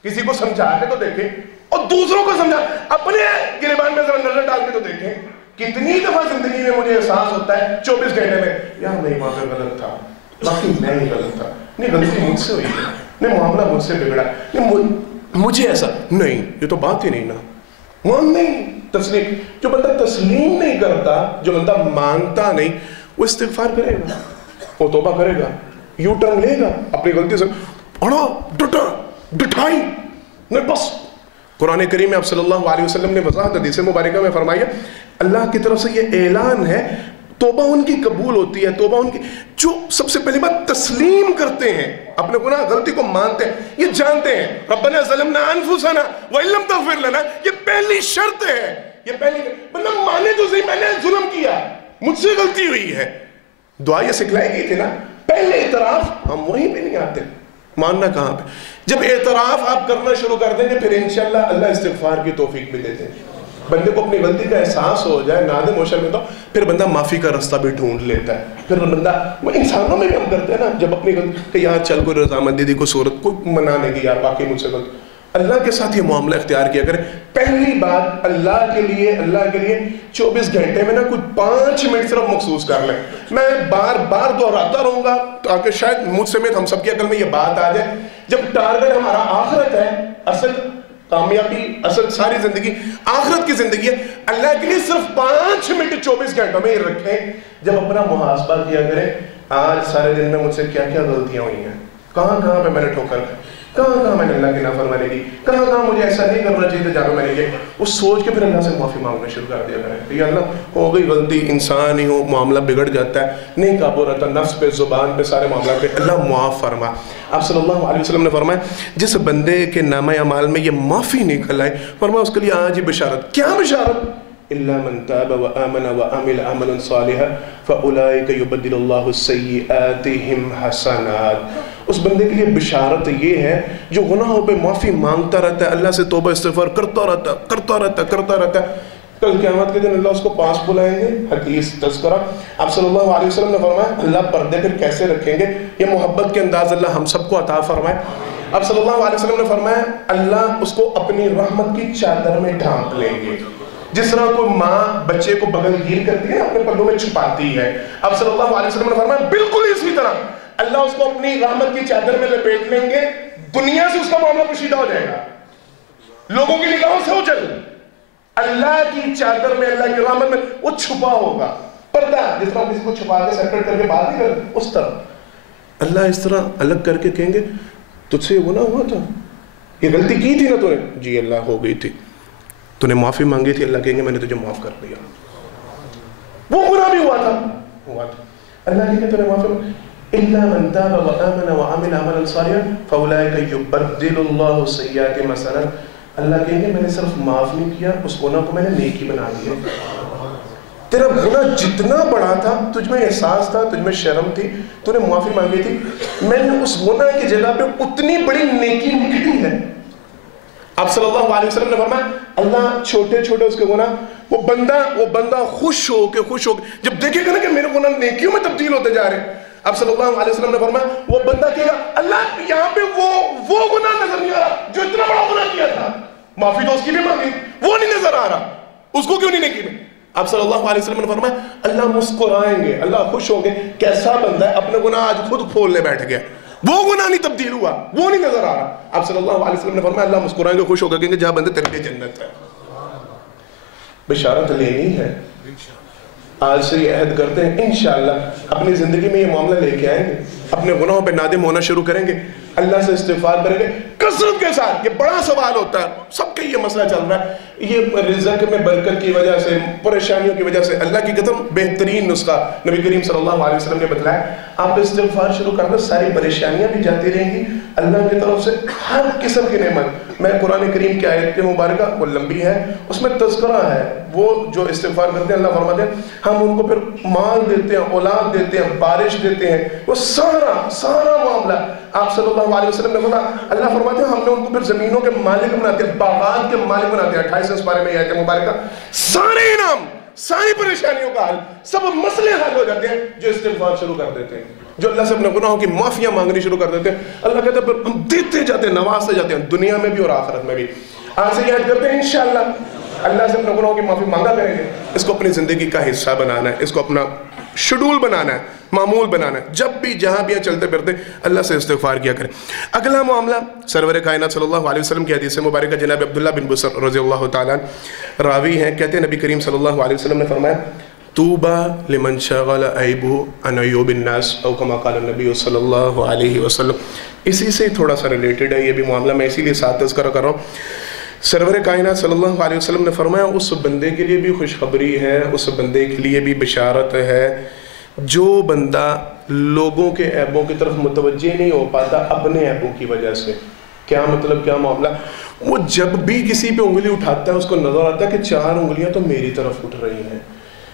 کسی کو سمجھا کے تو دیکھیں, اور دوسروں کو سمجھا, اپنے گریبان میں ذرا نظر ڈال کے تو دیکھیں. کتنی دفعہ زندگی میں مجھے احساس ہوتا ہے 24 گھنٹے میں, یار نہیں وہاں پہ غلط تھا, باقی میں ہی غلط تھا, نہیں غلطی مجھ سے ہوئی ہے, نہیں معاملہ مجھ سے بگڑا, نہیں مجھے ایسا نہیں, یہ تو بات ہی نہیں نا, مان نہیں تسلیم. جو بندہ تسلیم نہیں کرتا, جو بندہ مانتا نہیں, وہ استغفار کرے گا, وہ توبہ کرے گا, یو ٹرن لے گا, اپنی غلطی سے اڑا ڈٹا ڈٹائی, نہیں بس قرآن کریم میں آپ صلی اللہ علیہ وسلم نے وضاحت حدیث مبارکہ میں فرمایا اللہ کی طرف سے یہ اعلان ہے توبہ ان کی قبول ہوتی ہے، توبہ ان کی جو سب سے پہلی بات تسلیم کرتے ہیں، اپنے گناہ غلطی کو مانتے ہیں، یہ جانتے ہیں ربنا ظلمنا انفسنا وان لم تغفر لنا، یہ پہلی شرط ہے، یہ پہلی بندہ مانے تو صحیح میں نے ظلم کیا، مجھ سے غلطی ہوئی ہے. دعا یہ سکھلائی گئی تھی نا، پہلے اعتراف، ہم وہیں پہ نہیں آتے، ماننا کہاں پہ. جب اعتراف آپ کرنا شروع کر دیں گے پھر انشاءاللہ اللہ استغفار کی توفیق بھی دیتے ہیں. بندے کو اپنی غلطی کا احساس ہو جائے، نادم ہو شرمندہ ہو، پھر بندہ معافی کا رستہ بھی ڈھونڈ لیتا ہے. پھر بندہ، وہ انسانوں میں بھی ہم کرتے ہیں نا، جب اپنی غلطی کہ یار چل کوئی رضامندی دی، کوئی صورت کوئی منانے کی، یار باقی مجھ سے غلط. اللہ کے ساتھ یہ معاملہ اختیار کیا کریں. پہلی بات اللہ کے لیے 24 گھنٹے میں نا کچھ 5 منٹ صرف مخصوص کر لیں. میں بار بار دہراتا رہوں گا تاکہ شاید مجھ سمیت ہم سب کی عقل میں یہ بات آ جائے. جب ٹارگٹ ہمارا آخرت ہے، اصل کامیابی، اصل ساری زندگی آخرت کی زندگی ہے، اللہ کے لیے صرف 5 منٹ 24 گھنٹوں میں یہ رکھیں. جب اپنا محاسبہ کیا کریں، آج سارے دن میں مجھ سے کیا کیا غلطیاں ہوئی ہیں، کہاں کہاں پہ میں نے ٹھوکر کھائی، کہاں کہاں میں نے اللہ کی نافرمانی کی، کہاں کہاں مجھے ایسا نہیں کرنا چاہیے تھا جہاں میں نے کیا. اس سوچ کے پھر اللہ سے معافی مانگنا شروع کر دیا کریں. یا اللہ ہو گئی غلطی، انسان ہی ہو، معاملہ بگڑ جاتا ہے، نہیں قابو رہتا، نفس پہ، زبان پہ، سارے معاملات پہ، اللہ معاف فرما. آپ صلی اللہ علیہ وسلم نے فرمایا جس بندے کے نامہ اعمال میں یہ معافی نکل آئے، فرمایا اس کے لیے آج ہی بشارت. کیا بشارت؟ إِلَّا مَن تَابَ وَآمَنَ وَعَمِلَ عَمَلًا صَالِحًا فَأُولَٰئِكَ يُبَدِّلُ اللَّهُ السَّيِّئَاتِهِمْ حَسَنَاتٍ. اس بندے کے لیے بشارت یہ ہے جو گناہوں پہ معافی مانگتا رہتا ہے، اللہ سے توبہ استغفار کرتا رہتا ہے. کل قیامت کے دن اللہ اس کو پاس بلائیں گے. حدیث تذکرہ آپ صلی اللہ علیہ وسلم نے فرمایا اللہ پردے پھر کیسے رکھیں گے، یہ محبت کے انداز اللہ ہم سب کو عطا فرمائے. آپ صلی اللہ علیہ وسلم نے فرمایا اللہ اس کو اپنی رحمت کی چادر میں ڈھانپ لیں گے. جس طرح کوئی ماں بچے کو بغل گیر کرتی ہے، اپنے پلوں میں چھپاتی ہے، آپ صلی اللہ علیہ وسلم نے فرمایا بالکل اسی طرح اللہ اس کو اپنی رحمت کی چادر میں لپیٹ لیں گے. دنیا سے اس کا معاملہ پوشیدہ ہو جائے گا، لوگوں کی نگاہوں سے اوجھل، اللہ کی چادر میں، اللہ کی رحمت میں وہ چھپا ہوگا. پردہ جس طرح کسی کو چھپا کے سیپریٹ کر کے بات نہیں کرتے، اس طرح اللہ اس طرح الگ کر کے کہیں گے تجھ سے یہ گناہ ہوا تھا، یہ غلطی کی تھی نا تو نے، جی اللہ ہو گئی تھی، تو نے معافی مانگی تھی، اللہ کہیں گے میں نے تجھے معاف کر دیا. وہ گناہ بھی ہوا تھا. اللہ کہیں گے تو نے معافی مانگی. إِلَّا مَن تَابَ وَآمَنَ وَعَمِلَ عَمَلًا صَالِحًا فَأُولَٰئِكَ يُبَدِّلُ اللَّهُ السَّيِّئَاتِ حَسَنَاتٍ. اللہ کہیں گے میں نے صرف معاف نہیں کیا، اس گناہ کو میں نے نیکی بنا دیا. تیرا گناہ جتنا بڑا تھا، تجھ میں احساس تھا، تجھ میں شرم تھی، تو نے معافی مانگی تھی، میں نے اس گناہ کی جگہ پہ اتنی بڑی نیکی لکھ دی ہے. آپ صلی اللہ علیہ وسلم نے فرمایا اللہ چھوٹے چھوٹے اس کے گناہ، وہ بندہ خوش ہو کے جب دیکھے گا نا کہ میرے گناہ نیکیوں میں تبدیل ہوتے جا رہے ہیں، آپ صلی اللہ علیہ وسلم نے فرمایا وہ بندہ کہے گا اللہ یہاں پہ وہ گناہ نظر نہیں آ رہا جو اتنا بڑا گناہ کیا تھا، معافی تو اس کی بھی مانگی، وہ نہیں نظر آ رہا، اس کو کیوں نہیں نیکی میں. آپ صلی اللہ علیہ وسلم نے فرمایا اللہ مسکرائیں گے، اللہ خوش ہوں گے. کیسا بندہ ہے اپنے گناہ آج خود کھولنے بیٹھ گیا، وہ گناہ نہیں تبدیل ہوا، وہ نہیں نظر آ رہا. آپ صلی اللہ علیہ وسلم نے فرمایا اللہ مسکرائیں گے، خوش ہو کر کہیں گے جہاں بندے تیرے لیے جنت ہے. بشارت لینی ہے. آج سے یہ عہد کرتے ہیں انشاءاللہ اپنی زندگی میں یہ معاملہ لے کے آئیں گے، اپنے گناہوں پہ نادم ہونا شروع کریں گے، اللہ سے استغفار کریں گے کثرت کے ساتھ. یہ بڑا سوال ہوتا ہے، سب کا یہ مسئلہ چل رہا ہے. یہ رزق میں برکت کی وجہ سے، پریشانیوں کی وجہ سے، اللہ کی قسم بہترین نسخہ نبی کریم صلی اللہ علیہ وسلم نے بتلایا. آپ استغفار شروع کر دیں، ساری پریشانیاں بھی جاتی رہیں گی. اللہ کی طرف سے ہر قسم کی نعمت. میں قرآن کریم کی آیت مبارکہ وہ لمبی ہے، اس میں تذکرہ ہے، وہ جو استغفار کرتے ہیں اللہ فرماتے ہیں ہم ان کو پھر مال دیتے ہیں، اولاد دیتے ہیں، بارش دیتے ہیں، وہ سارا معاملہ. آپ صلی اللہ علیہ وسلم نے فرمایا اللہ فرماتے ہیں ہم نے ان کو پھر زمینوں کے مالک بناتے ہیں، باغات کے مالک بناتے ہیں. 28 پارے میں یہ آیت مبارکہ سارے انعام، ساری پریشانیوں کا حل، سب مسئلے حل ہو جاتے ہیں جو استغفار شروع کر دیتے ہیں، جو اللہ سے اپنے گناہوں کی معافیاں مانگنی شروع کر دیتے ہیں. اللہ کہتا ہے پھر ہم دیتے جاتے ہیں، نوازتے جاتے ہیں، دنیا میں بھی اور آخرت میں بھی. آج سے یاد کرتے ہیں انشاءاللہ اللہ سے اپنے گناہوں کی معافی مانگا کریں گے. اس کو اپنی زندگی کا حصہ بنانا ہے، اس کو اپنا شیڈول بنانا ہے، معمول بنانا ہے. جب بھی جہاں بھی چلتے پھرتے اللہ سے استغفار کیا کریں. اگلا معاملہ سرور کائنات صلی اللہ علیہ وسلم کی حدیث مبارکہ جناب عبداللہ بن بصر رضی اللہ تعالیٰ راوی ہیں، کہتے ہیں نبی کریم صلی اللہ علیہ وسلم نے فرمایا طوبى لمن شغل عیبہ عن عیوب الناس او کما قال النبی صلی اللہ علیہ وسلم. اسی سے تھوڑا سا ریلیٹڈ ہے یہ بھی معاملہ، میں اسی لیے ساتھ تذکرہ کر رہا ہوں سرور کائنات صلی اللہ علیہ وسلم نے فرمایا اس بندے کے لیے بھی خوشخبری ہے، اس بندے کے لیے بھی بشارت ہے جو بندہ لوگوں کے عیبوں کی طرف متوجہ نہیں ہو پاتا اپنے عیبوں کی وجہ سے۔ کیا مطلب، کیا معاملہ؟ وہ جب بھی کسی پہ انگلی اٹھاتا ہے اس کو نظر آتا ہے کہ 4 انگلیاں تو میری طرف اٹھ رہی ہیں۔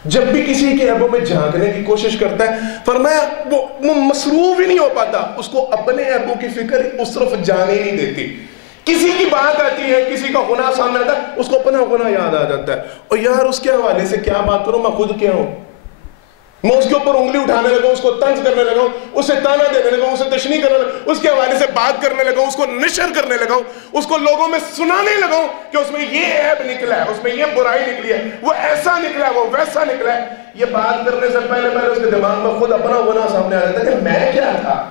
جب بھی کسی کے عیبوں میں جھانکنے کی کوشش کرتا ہے، فرمایا وہ مصروف ہی نہیں ہو پاتا، اس کو اپنے عیبوں کی فکر اس طرف جانے ہی نہیں دیتی۔ کسی کی بات آتی ہے، کسی کا گناہ سامنے آتا ہے، اس کو اپنا گناہ یاد آ جاتا ہے، اور یار اس کے حوالے سے کیا بات کروں، میں خود کیا ہوں، میں اس کے اوپر انگلی اٹھانے لگا ہوں، اس کو طنز کرنے لگا ہوں، اسے تانا دینے لگا ہوں، اسے تشنیع کرنے لگا ہوں، اس کے حوالے سے بات کرنے لگا ہوں، اس کو نشر کرنے لگا ہوں، اس کو لوگوں میں سنانے لگا ہوں کہ اس میں یہ عیب نکلا ہے، اس میں یہ برائی نکلی ہے، وہ ایسا نکلا ہے، وہ ویسا نکلا ہے۔ یہ بات کرنے سے پہلے اس کے دماغ میں خود اپنا گناہ سامنے آ جاتا ہے کہ میں کیا تھا،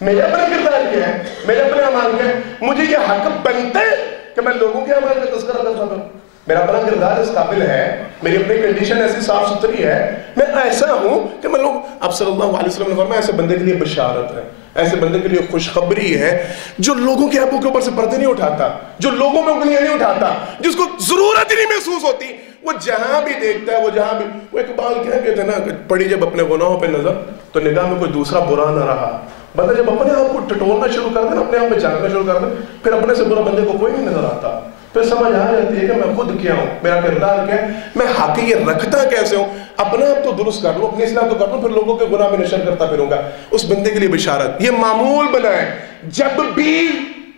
میرے اپنا کردار کیا ہے، میرے اپنے اعمال کیا ہے، مجھے یہ حق بنتا ہے کہ میں لوگوں کے اعمال کا تذکرہ کرتا ہوں۔ میرا اپنا کردار اس قابل ہے، میری اپنی کنڈیشن ایسی صاف ستھری ہے، میں ایسا ہوں کہ میں آپ صلی اللہ علیہ وسلم نے فرمایا ایسے بندے کے لیے بشارت ہے، ایسے بندے کے لیے خوشخبری ہے جو لوگوں کے عیبوں کے اوپر سے پردے نہیں اٹھاتا، جو لوگوں میں انگلیاں نہیں اٹھاتا، جس کو ضرورت ہی نہیں محسوس ہوتی، وہ جہاں بھی دیکھتا ہے، وہ جہاں بھی، وہ اقبال کیا کہتے ہیں نا، پڑی جب اپنے گناہوں پہ نظر تو نگاہ میں کوئی دوسرا برا نہ رہا۔ بندہ جب اپنے آپ کو ٹٹولنا شروع کر دے نا، اپنے آپ میں جھانکنا شروع کر دے، پھر اپنے سے برا بندے کو کوئی نہیں نظر آتا، پھر سمجھ آ جاتی ہے کہ میں خود کیا ہوں، میرا کردار کیا ہے، میں حق یہ رکھتا کیسے ہوں، اپنا آپ تو درست کر لوں، اپنی اصلاح تو کر لوں، پھر لوگوں کے گناہ میں نشر کرتا پھروں گا۔ اس بندے کے لیے بشارت، یہ معمول بنائیں، جب بھی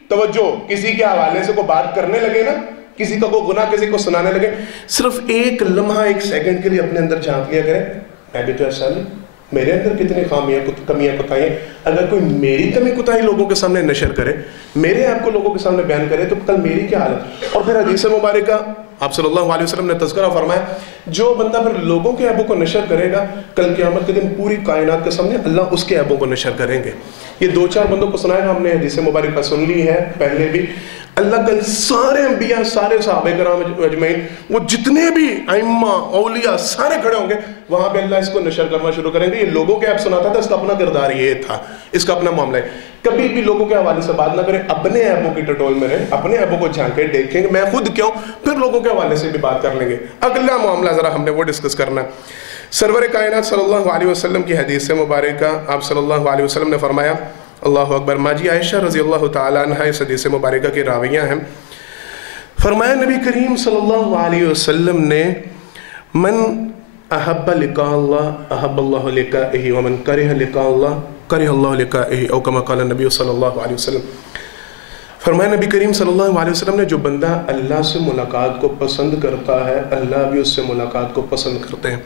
توجہ کسی کے حوالے سے کوئی بات کرنے لگے نا، کسی کا کوئی گناہ کسی کو سنانے لگے، صرف ایک لمحہ، ایک سیکنڈ کے لیے اپنے اندر جھانک لیا کریں، میں بھی تو ایسا نہیں، میرے اندر کتنی خامیاں، کمیاں، کوتاہیاں۔ اگر کوئی میری کمی کوتاہی لوگوں کے سامنے نشر کرے، میرے آپ کو لوگوں کے سامنے بیان کرے، تو کل میری کیا حالت۔ اور پھر حدیث مبارکہ آپ صلی اللہ علیہ وسلم نے تذکرہ فرمایا، جو بندہ پھر لوگوں کے عیبوں کو نشر کرے گا، کل قیامت کے دن پوری کائنات کے سامنے اللہ اس کے عیبوں کو نشر کریں گے۔ یہ 2-4 بندوں کو سنایا گا، ہم نے حدیث مبارکہ سن لی ہے پہلے بھی۔ اللہ کل سارے انبیاء، سارے صحابہ کرام اجمعین، وہ جتنے بھی ائمہ، اولیاء سارے کھڑے ہوں گے، وہاں پہ اللہ اس کو نشر کرنا شروع کریں گے۔ یہ لوگوں کے عیب سناتا تھا، اس کا اپنا کردار یہ تھا، اس کا اپنا معاملہ ہے۔ کبھی بھی لوگوں کے حوالے سے بات نہ کریں، اپنے عیبوں کی ٹٹول میں رہیں، اپنے عیبوں کو جھانکیں، دیکھیں گے میں خود کیوں، پھر لوگوں کے حوالے سے بھی بات کر لیں گے۔ اگلا معاملہ ذرا ہم نے وہ ڈسکس کرنا۔ سرور کائنات صلی اللہ علیہ وسلم کی حدیث مبارکہ، آپ صلی اللہ علیہ وسلم نے فرمایا، اللہ اکبر، ماجی عائشہ رضی اللہ تعالیٰ عنہ اس حدیث مبارکہ کی راویہ ہیں، فرمایا نبی کریم صلی اللہ علیہ وسلم نے، من احب لقاء اللہ احب اللہ لقاءہ ومن کرہ لقاء اللہ کرہ اللہ لقاءہ، او کما قال النبی صلی اللہ علیہ وسلم۔ فرمایا نبی کریم صلی اللہ علیہ وسلم نے، جو بندہ اللہ سے ملاقات کو پسند کرتا ہے، اللہ بھی اس سے ملاقات کو پسند کرتے ہیں۔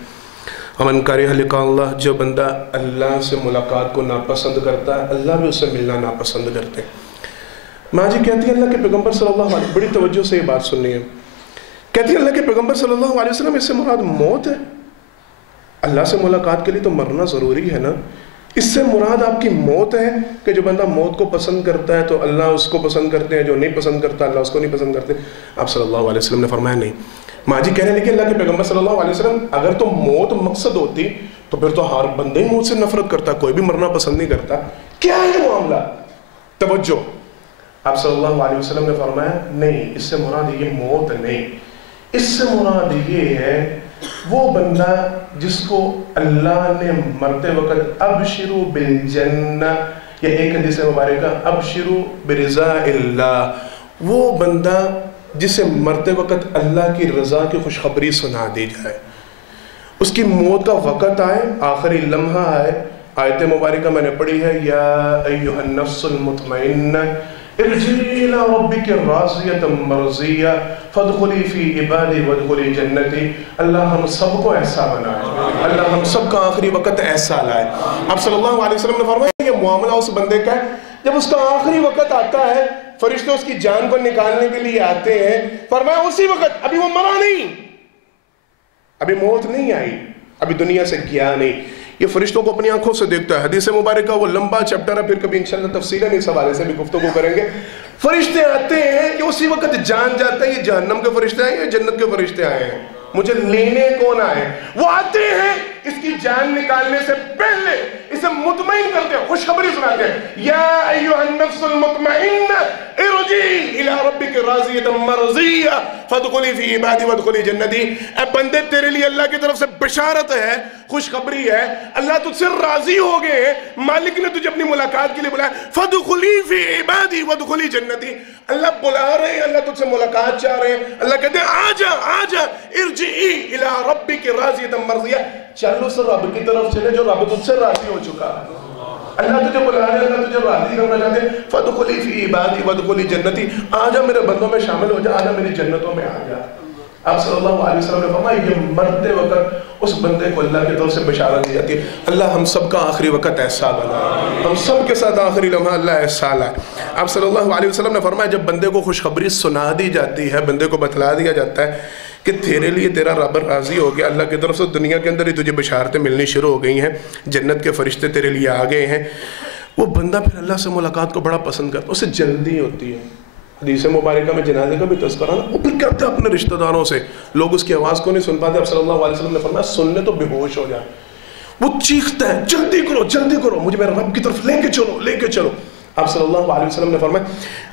ومن کرہ لقاء اللہ، جو بندہ اللہ سے ملاقات کو ناپسند کرتا ہے، اللہ بھی اس سے ملنا ناپسند کرتے ہیں۔ ماں جی کہتی ہے اللہ کے پیغمبر صلی اللہ علیہ وسلم، بڑی توجہ سے یہ بات سننی ہے، کہتی ہے اللہ کے پیغمبر صلی اللہ علیہ وسلم، اس سے مراد موت ہے؟ اللہ سے ملاقات کے لیے تو مرنا ضروری ہے نا، اس سے مراد آپ کی موت ہے کہ جو بندہ موت کو پسند کرتا ہے تو اللہ اس کو پسند کرتے ہیں، جو نہیں پسند کرتا اللہ اس کو نہیں پسند کرتے؟ آپ صلی اللہ علیہ وسلم نے فرمایا نہیں۔ ماں جی کہنے لگی اللہ کے پیغمبر صلی اللہ علیہ وسلم، اگر تو موت مقصد ہوتی تو پھر تو ہر بندے ہی موت سے نفرت کرتا، کوئی بھی مرنا پسند نہیں کرتا، کیا ہے معاملہ؟ توجہ، آپ صلی اللہ علیہ وسلم نے فرمایا نہیں، اس سے مراد یہ موت نہیں، اس سے مراد یہ ہے وہ بندہ جس کو اللہ نے مرتے وقت ابشروا بالجنہ، یا ایک حدیث مبارکہ ابشروا برضا اللہ، وہ بندہ جسے مرتے وقت اللہ کی رضا کی خوشخبری سنا دی جائے، اس کی موت کا وقت آئے، آخری لمحہ آئے۔ آیت مبارکہ میں نے پڑھی ہے، یا ایہا النفس المطمئنہ ارجعی الی ربک راضیۃ مرضیہ فادخلی فی عبادی وادخلی جنتی۔ اللہ ہم سب کو ایسا بنائے، اللہ ہم سب کا آخری وقت ایسا لائے۔ آپ صلی اللہ علیہ وسلم نے فرمایا یہ معاملہ اس بندے کا ہے جب اس کا آخری وقت آتا ہے، فرشتے اس کی جان کو نکالنے کے لیے آتے ہیں، فرمایا اسی وقت، ابھی وہ مرا نہیں، ابھی موت نہیں آئی، ابھی دنیا سے گیا نہیں، یہ فرشتوں کو اپنی آنکھوں سے دیکھتا ہے۔ حدیث مبارکہ وہ لمبا چیپٹر ہے، پھر کبھی انشاءاللہ تفصیلاً اس حوالے سے بھی گفتگو کریں گے۔ فرشتے آتے ہیں، یہ اسی وقت جان جاتا ہے یہ جہنم کے فرشتے آئے ہیں یا جنت کے فرشتے آئے ہیں، مجھے لینے کون آئے؟ وہ آتے ہیں اس کی جان نکالنے سے پہلے اسے مطمئن کرتے ہیں، خوشخبری سناتے ہیں، یا ایھا النفس المطمئنہ ارجعی الی ربک راضیۃ مرضیہ فادخلی فی عبادی وادخلی جنتی۔ اے بندے تیرے لیے اللہ کی طرف سے بشارت ہے، خوشخبری ہے، اللہ تجھ سے راضی ہو گئے ہیں، مالک نے تجھے اپنی ملاقات کے لیے بلایا، فادخلی فی عبادی وادخلی جنتی۔ اللہ بلا رہے ہیں، اللہ تجھ سے ملاقات چاہ رہے ہیں، اللہ کہتے ہیں آجا ارجعی الی ربک راضیۃ مرضیہ، چل اس رب کی طرف چلے جو رب تجھ سے راضی ہو چکا ہے۔ اللہ تجھے بلا رہے ہیں، اللہ تجھے راضی کرنا چاہتے ہیں، فادخلی فی عبادی وادخلی جنتی، آجا میرے بندوں میں شامل ہو جا، آجا میری جنتوں میں آجا۔ آپ صلی اللہ علیہ وسلم نے فرمایا یہ مرتے وقت اس بندے کو اللہ کی طرف سے بشارت دی جاتی ہے۔ اللہ ہم سب کا آخری وقت ایسا بنائے، ہم سب کے ساتھ آخری لمحہ اللہ ایسا لائے۔ آپ صلی اللہ علیہ وسلم نے فرمایا جب بندے کو خوشخبری سنا دی جاتی ہے، بندے کو بتلا دیا جاتا ہے کہ تیرے لیے تیرا رب راضی ہو گیا، اللہ کی طرف سے دنیا کے اندر ہی تجھے بشارتیں ملنی شروع ہو گئی ہیں، جنت کے فرشتے تیرے لیے آ گئے ہیں، وہ بندہ پھر اللہ سے ملاقات کو بڑا پسند کرتا ہے، اسے جلدی ہوتی ہے۔ حدیث مبارکہ میں جنازے کا بھی تذکرہ نا، وہ پھر کہتا ہے اپنے رشتہ داروں سے، لوگ اس کی آواز کو نہیں سن پاتے، اب صلی اللہ علیہ وسلم نے فرمایا سننے تو بے ہوش ہو جائے، وہ چیختا ہے جلدی کرو مجھے میرے رب کی طرف لے کے چلو۔ آپ صلی اللہ علیہ وسلم نے فرمایا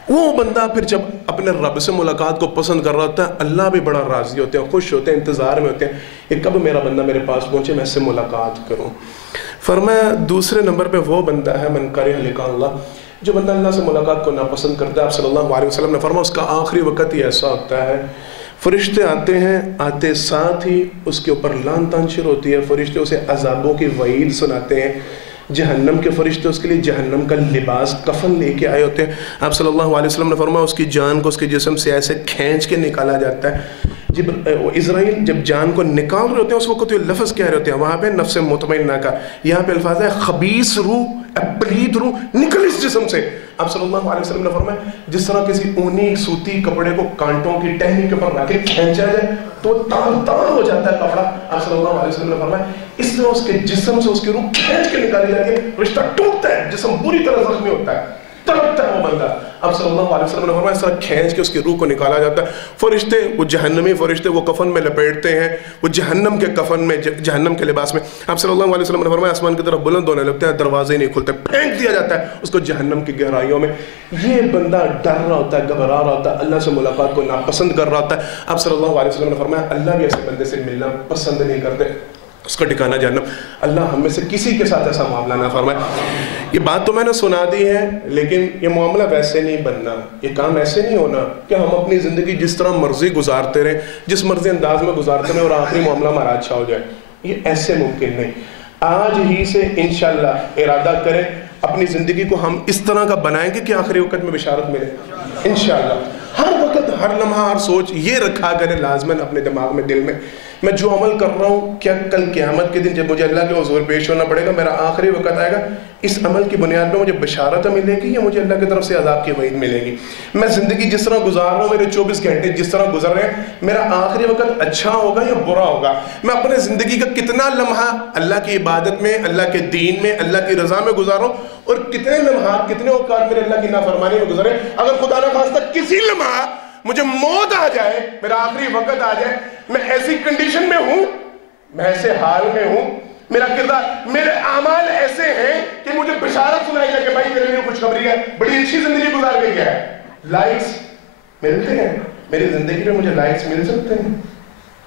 وہ بندہ پھر جب اپنے رب سے ملاقات کو پسند کر رہا ہوتا ہے، اللہ بھی بڑا راضی ہوتے ہیں، خوش ہوتے ہیں، انتظار میں ہوتے ہیں کہ کب میرا بندہ میرے پاس پہنچے، میں اس سے ملاقات کروں۔ فرمایا دوسرے نمبر پہ وہ بندہ ہے من کرہ لقاء اللہ، جو بندہ اللہ سے ملاقات کو ناپسند کرتا ہے۔ آپ صلی اللہ علیہ وسلم نے فرمایا اس کا آخری وقت ہی ایسا ہوتا ہے، فرشتے آتے ہیں، آتے ساتھ ہی اس کے اوپر لعن طعن شروع ہوتی ہے، فرشتے اسے عذابوں کی وعید سناتے ہیں، جہنم کے فرشتے اس کے لیے جہنم کا لباس کفن لے کے آئے ہوتے ہیں۔ آپ صلی اللہ علیہ وسلم نے فرمایا اس کی جان کو اس کے جسم سے ایسے کھینچ کے نکالا جاتا ہے، اسرائیل جب جان کو نکال رہے ہوتے ہیں اس وقت یہ لفظ کہہ رہے ہوتے ہیں، وہاں پہ نفس مطمئنہ کا، یہاں پہ الفاظ ہے خبیث روح، پلید روح نکل اس جسم سے۔ آپ صلی اللہ علیہ وسلم نے فرمایا جس طرح کسی اونی سوتی کپڑے کو کانٹوں کی ٹہنی کے اوپر رکھ کے کھینچا جائے تو تار ہو جاتا ہے کپڑا، آپ صلی اللہ علیہ وسلم نے فرمایا اس طرح اس کے جسم سے اس کی روح کھینچ کے نکالی جاتی ہے، رشتہ ٹوٹتا ہے، جسم بری طرح زخمی ہوتا ہے، تڑپتا ہے وہ بندہ۔ آپ صلی اللہ علیہ وسلم نے فرمایا اس طرح کھینچ کے اس کی روح کو نکالا جاتا ہے، فرشتے وہ جہنمی فرشتے وہ کفن میں لپیٹتے ہیں، وہ جہنم کے کفن میں، جہنم کے لباس میں۔ آپ صلی اللہ علیہ وسلم نے فرمایا آسمان کی طرف بلند ہونے لگتے ہیں، دروازے نہیں کھلتے، پھینک دیا جاتا ہے اس کو جہنم کی گہرائیوں میں۔ یہ بندہ ڈر رہا ہوتا ہے، گھبرا رہا ہوتا ہے، اللہ سے ملاقات کو ناپسند کر رہا ہوتا ہے۔ آپ صلی اللہ علیہ وسلم نے فرمایا اللہ بھی ایسے بندے سے ملنا پسند نہیں کرتے، اس کا ٹھکانہ جہنم۔ اللہ ہم میں سے کسی کے ساتھ ایسا معاملہ نہ فرمائے۔ یہ بات تو میں نے سنا دی ہے، لیکن یہ معاملہ ویسے نہیں بننا، یہ کام ایسے نہیں ہونا کہ ہم اپنی زندگی جس طرح مرضی گزارتے رہیں، جس مرضی انداز میں گزارتے رہیں اور آخری معاملہ ہمارا اچھا ہو جائے، یہ ایسے ممکن نہیں۔ آج ہی سے انشاءاللہ ارادہ کریں اپنی زندگی کو ہم اس طرح کا بنائیں گے کہ آخری وقت میں بشارت ملے انشاءاللہ۔ ہر وقت، ہر لمحہ، ہر سوچ یہ رکھا کریں لازماً اپنے دماغ میں، دل میں، میں جو عمل کر رہا ہوں کیا کل قیامت کے دن جب مجھے اللہ کے حضور پیش ہونا پڑے گا، میرا آخری وقت آئے گا، اس عمل کی بنیاد پہ مجھے بشارت ملے گی یا مجھے اللہ کی طرف سے عذاب کی وعید ملے گی؟ میں زندگی جس طرح گزار رہا ہوں، میرے 24 گھنٹے جس طرح گزر رہے ہیں، میرا آخری وقت اچھا ہوگا یا برا ہوگا؟ میں اپنے زندگی کا کتنا لمحہ اللہ کی عبادت میں، اللہ کے دین میں، اللہ کی رضا میں گزار رہا ہوں، اور کتنے لمحات، کتنے اوقات میرے اللہ کی نافرمانی میں گزرے؟ اگر خدا نہ خواستہ کسی لمحہ مجھے موت آ جائے، میرا آخری وقت آ جائے، میں ایسی کنڈیشن میں ہوں، میں ایسے حال میں ہوں، میرا کردار، میرے اعمال ایسے ہیں کہ مجھے بشارت سنائی جائے کہ بھائی تیرے لیے خوشخبری ہے، بڑی اچھی زندگی گزار گئی ہے، لائکس ملتے ہیں میری زندگی میں، مجھے لائکس مل سکتے ہیں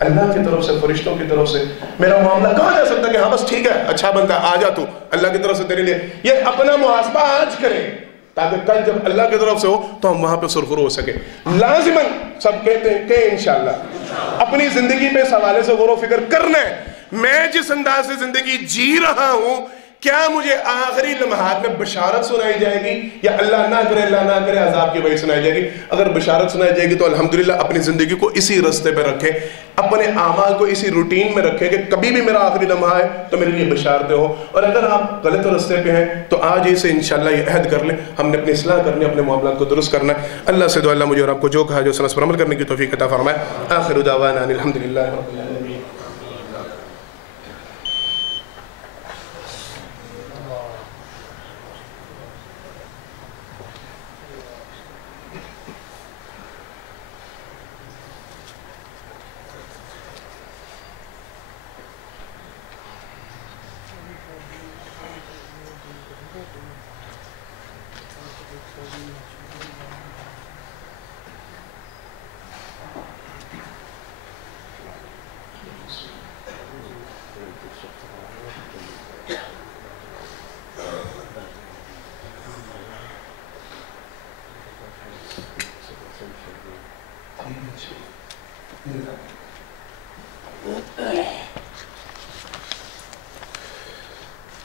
اللہ کی طرف سے، فرشتوں کی طرف سے۔ میرا معاملہ کہا جا سکتا ہے کہ ہاں بس ٹھیک ہے، اچھا بنتا ہے، آ جا تو اللہ کی طرف سے تیرے لیے۔ یہ اپنا محاسبہ آج کریں تاکہ کل جب اللہ کی طرف سے ہو تو ہم وہاں پہ سرخرو ہو سکے۔ لازماً سب کہتے ہیں کہ انشاءاللہ اپنی زندگی پہ اس حوالے سے غور و فکر کرنا ہے، میں جس انداز سے زندگی جی رہا ہوں کیا مجھے آخری لمحات میں بشارت سنائی جائے گی یا اللہ نہ کرے عذاب کی وعید سنائی جائے گی؟ اگر بشارت سنائی جائے گی تو الحمدللہ اپنی زندگی کو اسی رستے پہ رکھیں، اپنے اعمال کو اسی روٹین میں رکھیں کہ کبھی بھی میرا آخری لمحہ ہے تو میرے لیے بشارتیں ہوں۔ اور اگر آپ غلط رستے پہ ہیں تو آج ہی سے انشاءاللہ یہ عہد کر لیں، ہم نے اپنی اصلاح کرنی، اپنے معاملات کو درست کرنا ہے۔ اللہ سے دعا اللہ مجھے اور آپ کو جو کہا جو سنت پر عمل کرنے کی توفیق عطا فرمائے۔ آخر دعوانا ان الحمدللہ رب العالمین۔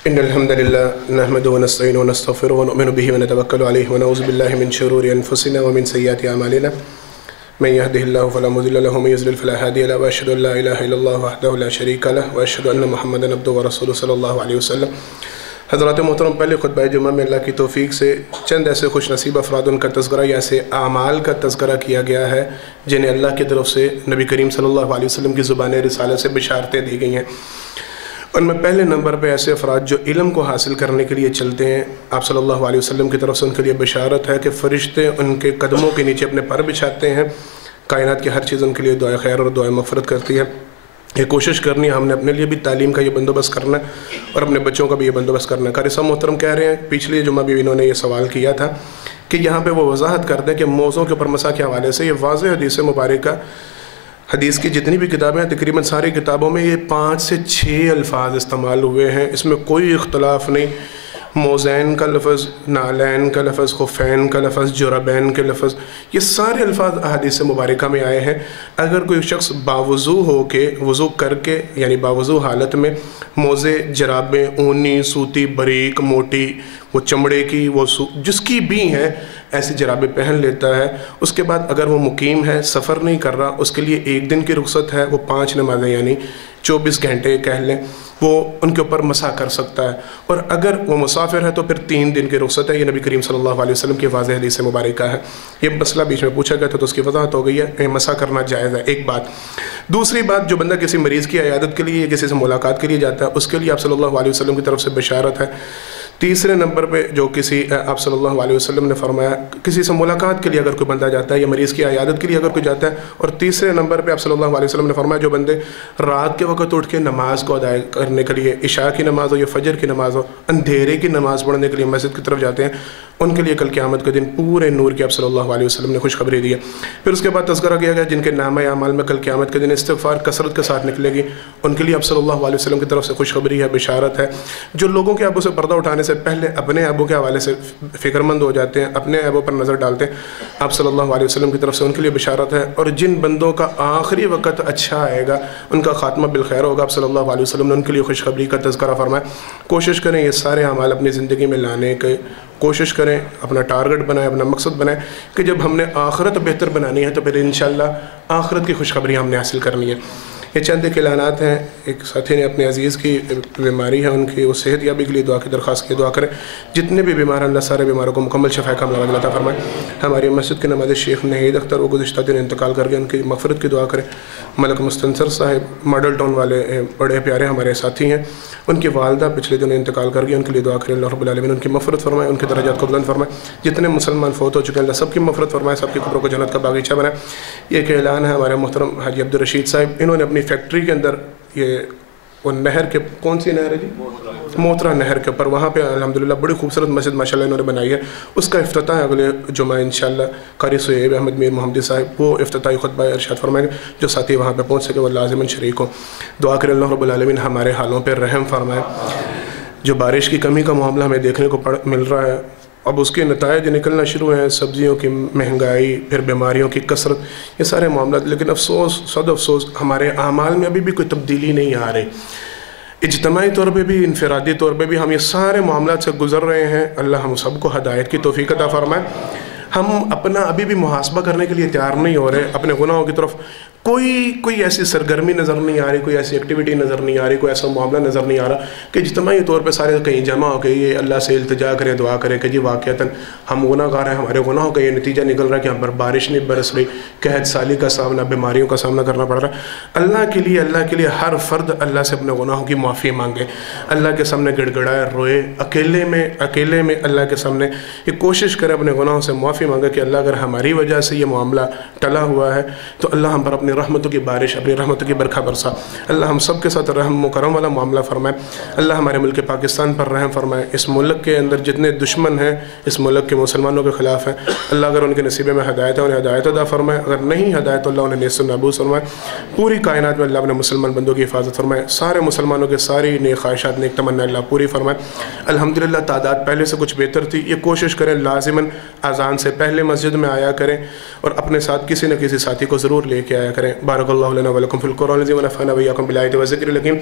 إن الحمد لله نحمده ونستعينه ونستغفره ونؤمن به ونتوكل عليه ونعوذ بالله من شرور أنفسنا ومن سيئات أعمالنا من يهده الله فلا مضل له ومن يضلل فلا هادي له وأشهد أن لا إله إلا الله وحده لا شريك له وأشهد أن محمدا عبده ورسوله صلی اللہ علیہ وسلم. حضرات محترم، پہلے خطبہ جمعہ میں اللہ کی توفیق سے چند ایسے خوش نصیب افراد ان کا تذکرہ یا ایسے اعمال کا تذکرہ کیا گیا ہے جنہیں اللہ کی طرف سے نبی کریم صلی اللہ علیہ وسلم کی زبان رسالت سے بشارتیں دی گئی ہیں. ان میں پہلے نمبر پہ ایسے افراد جو علم کو حاصل کرنے کے لیے چلتے ہیں، آپ صلی اللہ علیہ وسلم کی طرف سے ان کے لیے بشارت ہے کہ فرشتے ان کے قدموں کے نیچے اپنے پر بچھاتے ہیں. کائنات کی ہر چیز ان کے لیے دعائے خیر اور دعائے مغفرت کرتی ہے. یہ کوشش کرنی ہے ہم نے اپنے لیے بھی تعلیم کا یہ بندوبست کرنا ہے اور اپنے بچوں کا بھی یہ بندوبست کرنا ہے. قاری صاحب محترم کہہ رہے ہیں، پچھلے جمعہ بھی انہوں نے یہ سوال کیا تھا کہ یہاں پہ وہ وضاحت کر دیں کہ موضوع کے اوپر مسا کے حوالے سے یہ واضح حدیث مبارکہ، حدیث کی جتنی بھی کتابیں ہیں تقریباً ساری کتابوں میں یہ 5 سے 6 الفاظ استعمال ہوئے ہیں. اس میں کوئی اختلاف نہیں. موزین کا لفظ، نالین کا لفظ، خفین کا لفظ، جربین کے لفظ، یہ سارے الفاظ احادیث مبارکہ میں آئے ہیں. اگر کوئی شخص باوضو ہو کے، وضو کر کے یعنی باوضو حالت میں موزے، جرابیں، اونی، سوتی، باریک، موٹی، وہ چمڑے کی، وہ جس کی بھی ہیں ایسی جرابیں پہن لیتا ہے، اس کے بعد اگر وہ مقیم ہے، سفر نہیں کر رہا، اس کے لیے 1 دن کی رخصت ہے، وہ 5 نمازیں یعنی 24 گھنٹے کہہ لیں، وہ ان کے اوپر مسح کر سکتا ہے. اور اگر وہ مسافر ہے تو پھر 3 دن کی رخصت ہے. یہ نبی کریم صلی اللہ علیہ وسلم کی واضح حدیث مبارکہ ہے. یہ مسئلہ بیچ میں پوچھا گیا تھا تو اس کی وضاحت ہو گئی ہے، مسح کرنا جائز ہے. ایک بات. دوسری بات، جو بندہ کسی مریض کی عیادت کے لیے، کسی سے ملاقات کے لیے جاتا ہے، اس کے لیے آپ صلی اللہ علیہ وسلم کی طرف سے بشارت ہے. تیسرے نمبر پہ جو آپ صلی اللہ علیہ وسلم نے فرمایا، کسی سے ملاقات کے لیے اگر کوئی بندہ جاتا ہے یا مریض کی عیادت کے لیے اگر کوئی جاتا ہے. اور تیسرے نمبر پہ آپ صلی اللہ علیہ وسلم نے فرمایا، جو بندے رات کے وقت اٹھ کے نماز کو ادا کرنے کے لیے، عشاء کی نماز ہو یا فجر کی نماز ہو، اندھیرے کی نماز پڑھنے کے لیے مسجد کی طرف جاتے ہیں، ان کے لیے کل قیامت کے دن پورے نور کی آپ صلی اللہ علیہ وسلم نے خوشخبری دی ہے. پھر اس کے بعد تذکرہ کیا گیا جن کے نامہ اعمال میں کل قیامت کے دن استغفار کثرت کے ساتھ نکلے گی، ان کے لیے آپ صلی اللہ علیہ وسلم کی طرف سے خوشخبری ہے، بشارت ہے. جو لوگوں کے ابو سے پردہ اٹھانے سے پہلے اپنے ابو کے حوالے سے فکر مند ہو جاتے ہیں، اپنے ابو پر نظر ڈالتے ہیں، آپ صلی اللہ علیہ وسلم کی طرف سے ان کے لیے بشارت ہے. اور جن بندوں کا آخری وقت اچھا آئے گا، ان کا خاتمہ بالخیر ہوگا، آپ صلی اللہ علیہ وسلم نے ان کے لیے خوشخبری کا تذکرہ فرمایا. کوشش کریں یہ سارے اعمال اپنی زندگی میں لانے کے، کوشش کریں، اپنا ٹارگٹ بنائیں، اپنا مقصد بنائیں کہ جب ہم نے آخرت بہتر بنانی ہے تو پھر انشاءاللہ آخرت کی خوشخبری ہم نے حاصل کرنی ہے. یہ چند ایک اعلانات ہیں. ایک ساتھی نے اپنے عزیز کی بیماری ہے، ان کی وہ صحت یابی کے لیے دعا کی درخواست کی. دعا کریں جتنے بھی بیمار ہیں، اللہ سارے بیماروں کو مکمل شفا کاملہ عطا فرمائے. ہماری مسجد کے نماز شیخ نہید اختر، وہ گزشتہ دن انتقال کر گئے، ان کی مغفرت کی دعا کریں. ملک مستنصر صاحب ماڈل ٹاؤن والے بڑے پیارے ہمارے ساتھی ہیں، ان کی والدہ پچھلے دن انتقال کر گئی، ان کے لیے دعا کریں. اللہ رب العالمین ان کی مغفرت فرمائے، ان کے درجات کو بلند فرمائے. جتنے مسلمان فوت ہو چکے ہیں، اللہ سب کی مغفرت فرمائے، سب کی قبروں کو جنت کا باغیچہ بنائے. یہ ایک اعلان ہے ہمارے محترم حاجی عبدالرشید صاحب، انہوں نے اپنی فیکٹری کے اندر یہ وہ نہر کے، کون سی نہر ہے جی؟ موترا نہر کے اوپر، وہاں پہ الحمدللہ بڑی خوبصورت مسجد ماشاءاللہ انہوں نے بنائی ہے. اس کا افتتاح ہے اگلے جمعہ انشاءاللہ. قاری سہیب احمد میر محمدی صاحب وہ افتتاحی خطبہ ارشاد فرمائیں گے. جو ساتھی وہاں پہ پہنچ سکے وہ لازماً شریک ہوں. دعا کریں اللہ رب العالمین ہمارے حالوں پہ رحم فرمائے. جو بارش کی کمی کا معاملہ ہمیں دیکھنے کو مل رہا ہے، اب اس کے نتائج نکلنا شروع ہیں، سبزیوں کی مہنگائی، پھر بیماریوں کی کثرت، یہ سارے معاملات. لیکن افسوس، صد افسوس، ہمارے اعمال میں ابھی بھی کوئی تبدیلی نہیں آ رہی. اجتماعی طور پہ بھی، انفرادی طور پہ بھی ہم یہ سارے معاملات سے گزر رہے ہیں. اللہ ہم سب کو ہدایت کی توفیق عطا فرمائے. ہم اپنا ابھی بھی محاسبہ کرنے کے لیے تیار نہیں ہو رہے اپنے گناہوں کی طرف. کوئی ایسی سرگرمی نظر نہیں آ رہی، کوئی ایسی ایکٹیویٹی نظر نہیں آ رہی، کوئی ایسا معاملہ نظر نہیں آ رہا کہ اجتماعی طور پہ سارے کہیں جمع ہو کے یہ اللہ سے التجا کریں، دعا کریں کہ جی واقعتاً ہم گناہ گار ہیں، ہمارے گناہوں کا یہ نتیجہ نکل رہا ہے کہ ہم پر بارش نہیں برس رہی، قحط سالی کا سامنا، بیماریوں کا سامنا کرنا پڑ رہا ہے. اللہ کے لیے ہر فرد اللہ سے اپنے گناہوں کی معافی مانگے، اللہ کے سامنے گڑ گڑائے، روئے، اکیلے میں اللہ کے سامنے یہ کوشش کرے اپنے گناہوں سے معافی معافی مانگا کہ اللہ اگر ہماری وجہ سے یہ معاملہ ٹلا ہوا ہے تو اللہ ہم پر اپنی رحمتوں کی بارش، اپنی رحمتوں کی برکھا برسا۔ اللہ ہم سب کے ساتھ رحم و کرم والا معاملہ فرمائے۔ اللہ ہمارے ملک پاکستان پر رحم فرمائے۔ اس ملک کے اندر جتنے دشمن ہیں اس ملک کے مسلمانوں کے خلاف ہیں، اللہ اگر ان کے نصیبے میں ہدایت ہے انہیں ہدایت عطا فرمائے، اگر نہیں ہدایت تو اللہ انہیں نیست و نابود فرمائے۔ پوری کائنات میں اللہ اپنے مسلمان بندوں کی حفاظت فرمائے، سارے مسلمانوں کے ساری نیک خواہشات نیک تمنا اللہ پوری فرمائے۔ الحمدللہ تعداد پہلے سے کچھ بہتر تھی، یہ کوشش کریں لازماً اذان سے پہلے مسجد میں آیا کریں اور اپنے ساتھ کسی نہ کسی ساتھی کو ضرور لے کے آیا کریں۔ بارک اللہ لنا ولکم فی القرآن العظیم ونفعنا وإیاکم بالآیات والذکر الحکیم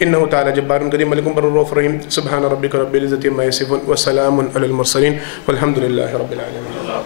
انہ تعالی جبار کریم ملک بر الرؤوف الرحیم سبحان ربک رب العزۃ عما یصفون وسلام علی المرسلین والحمد للہ رب العالمین۔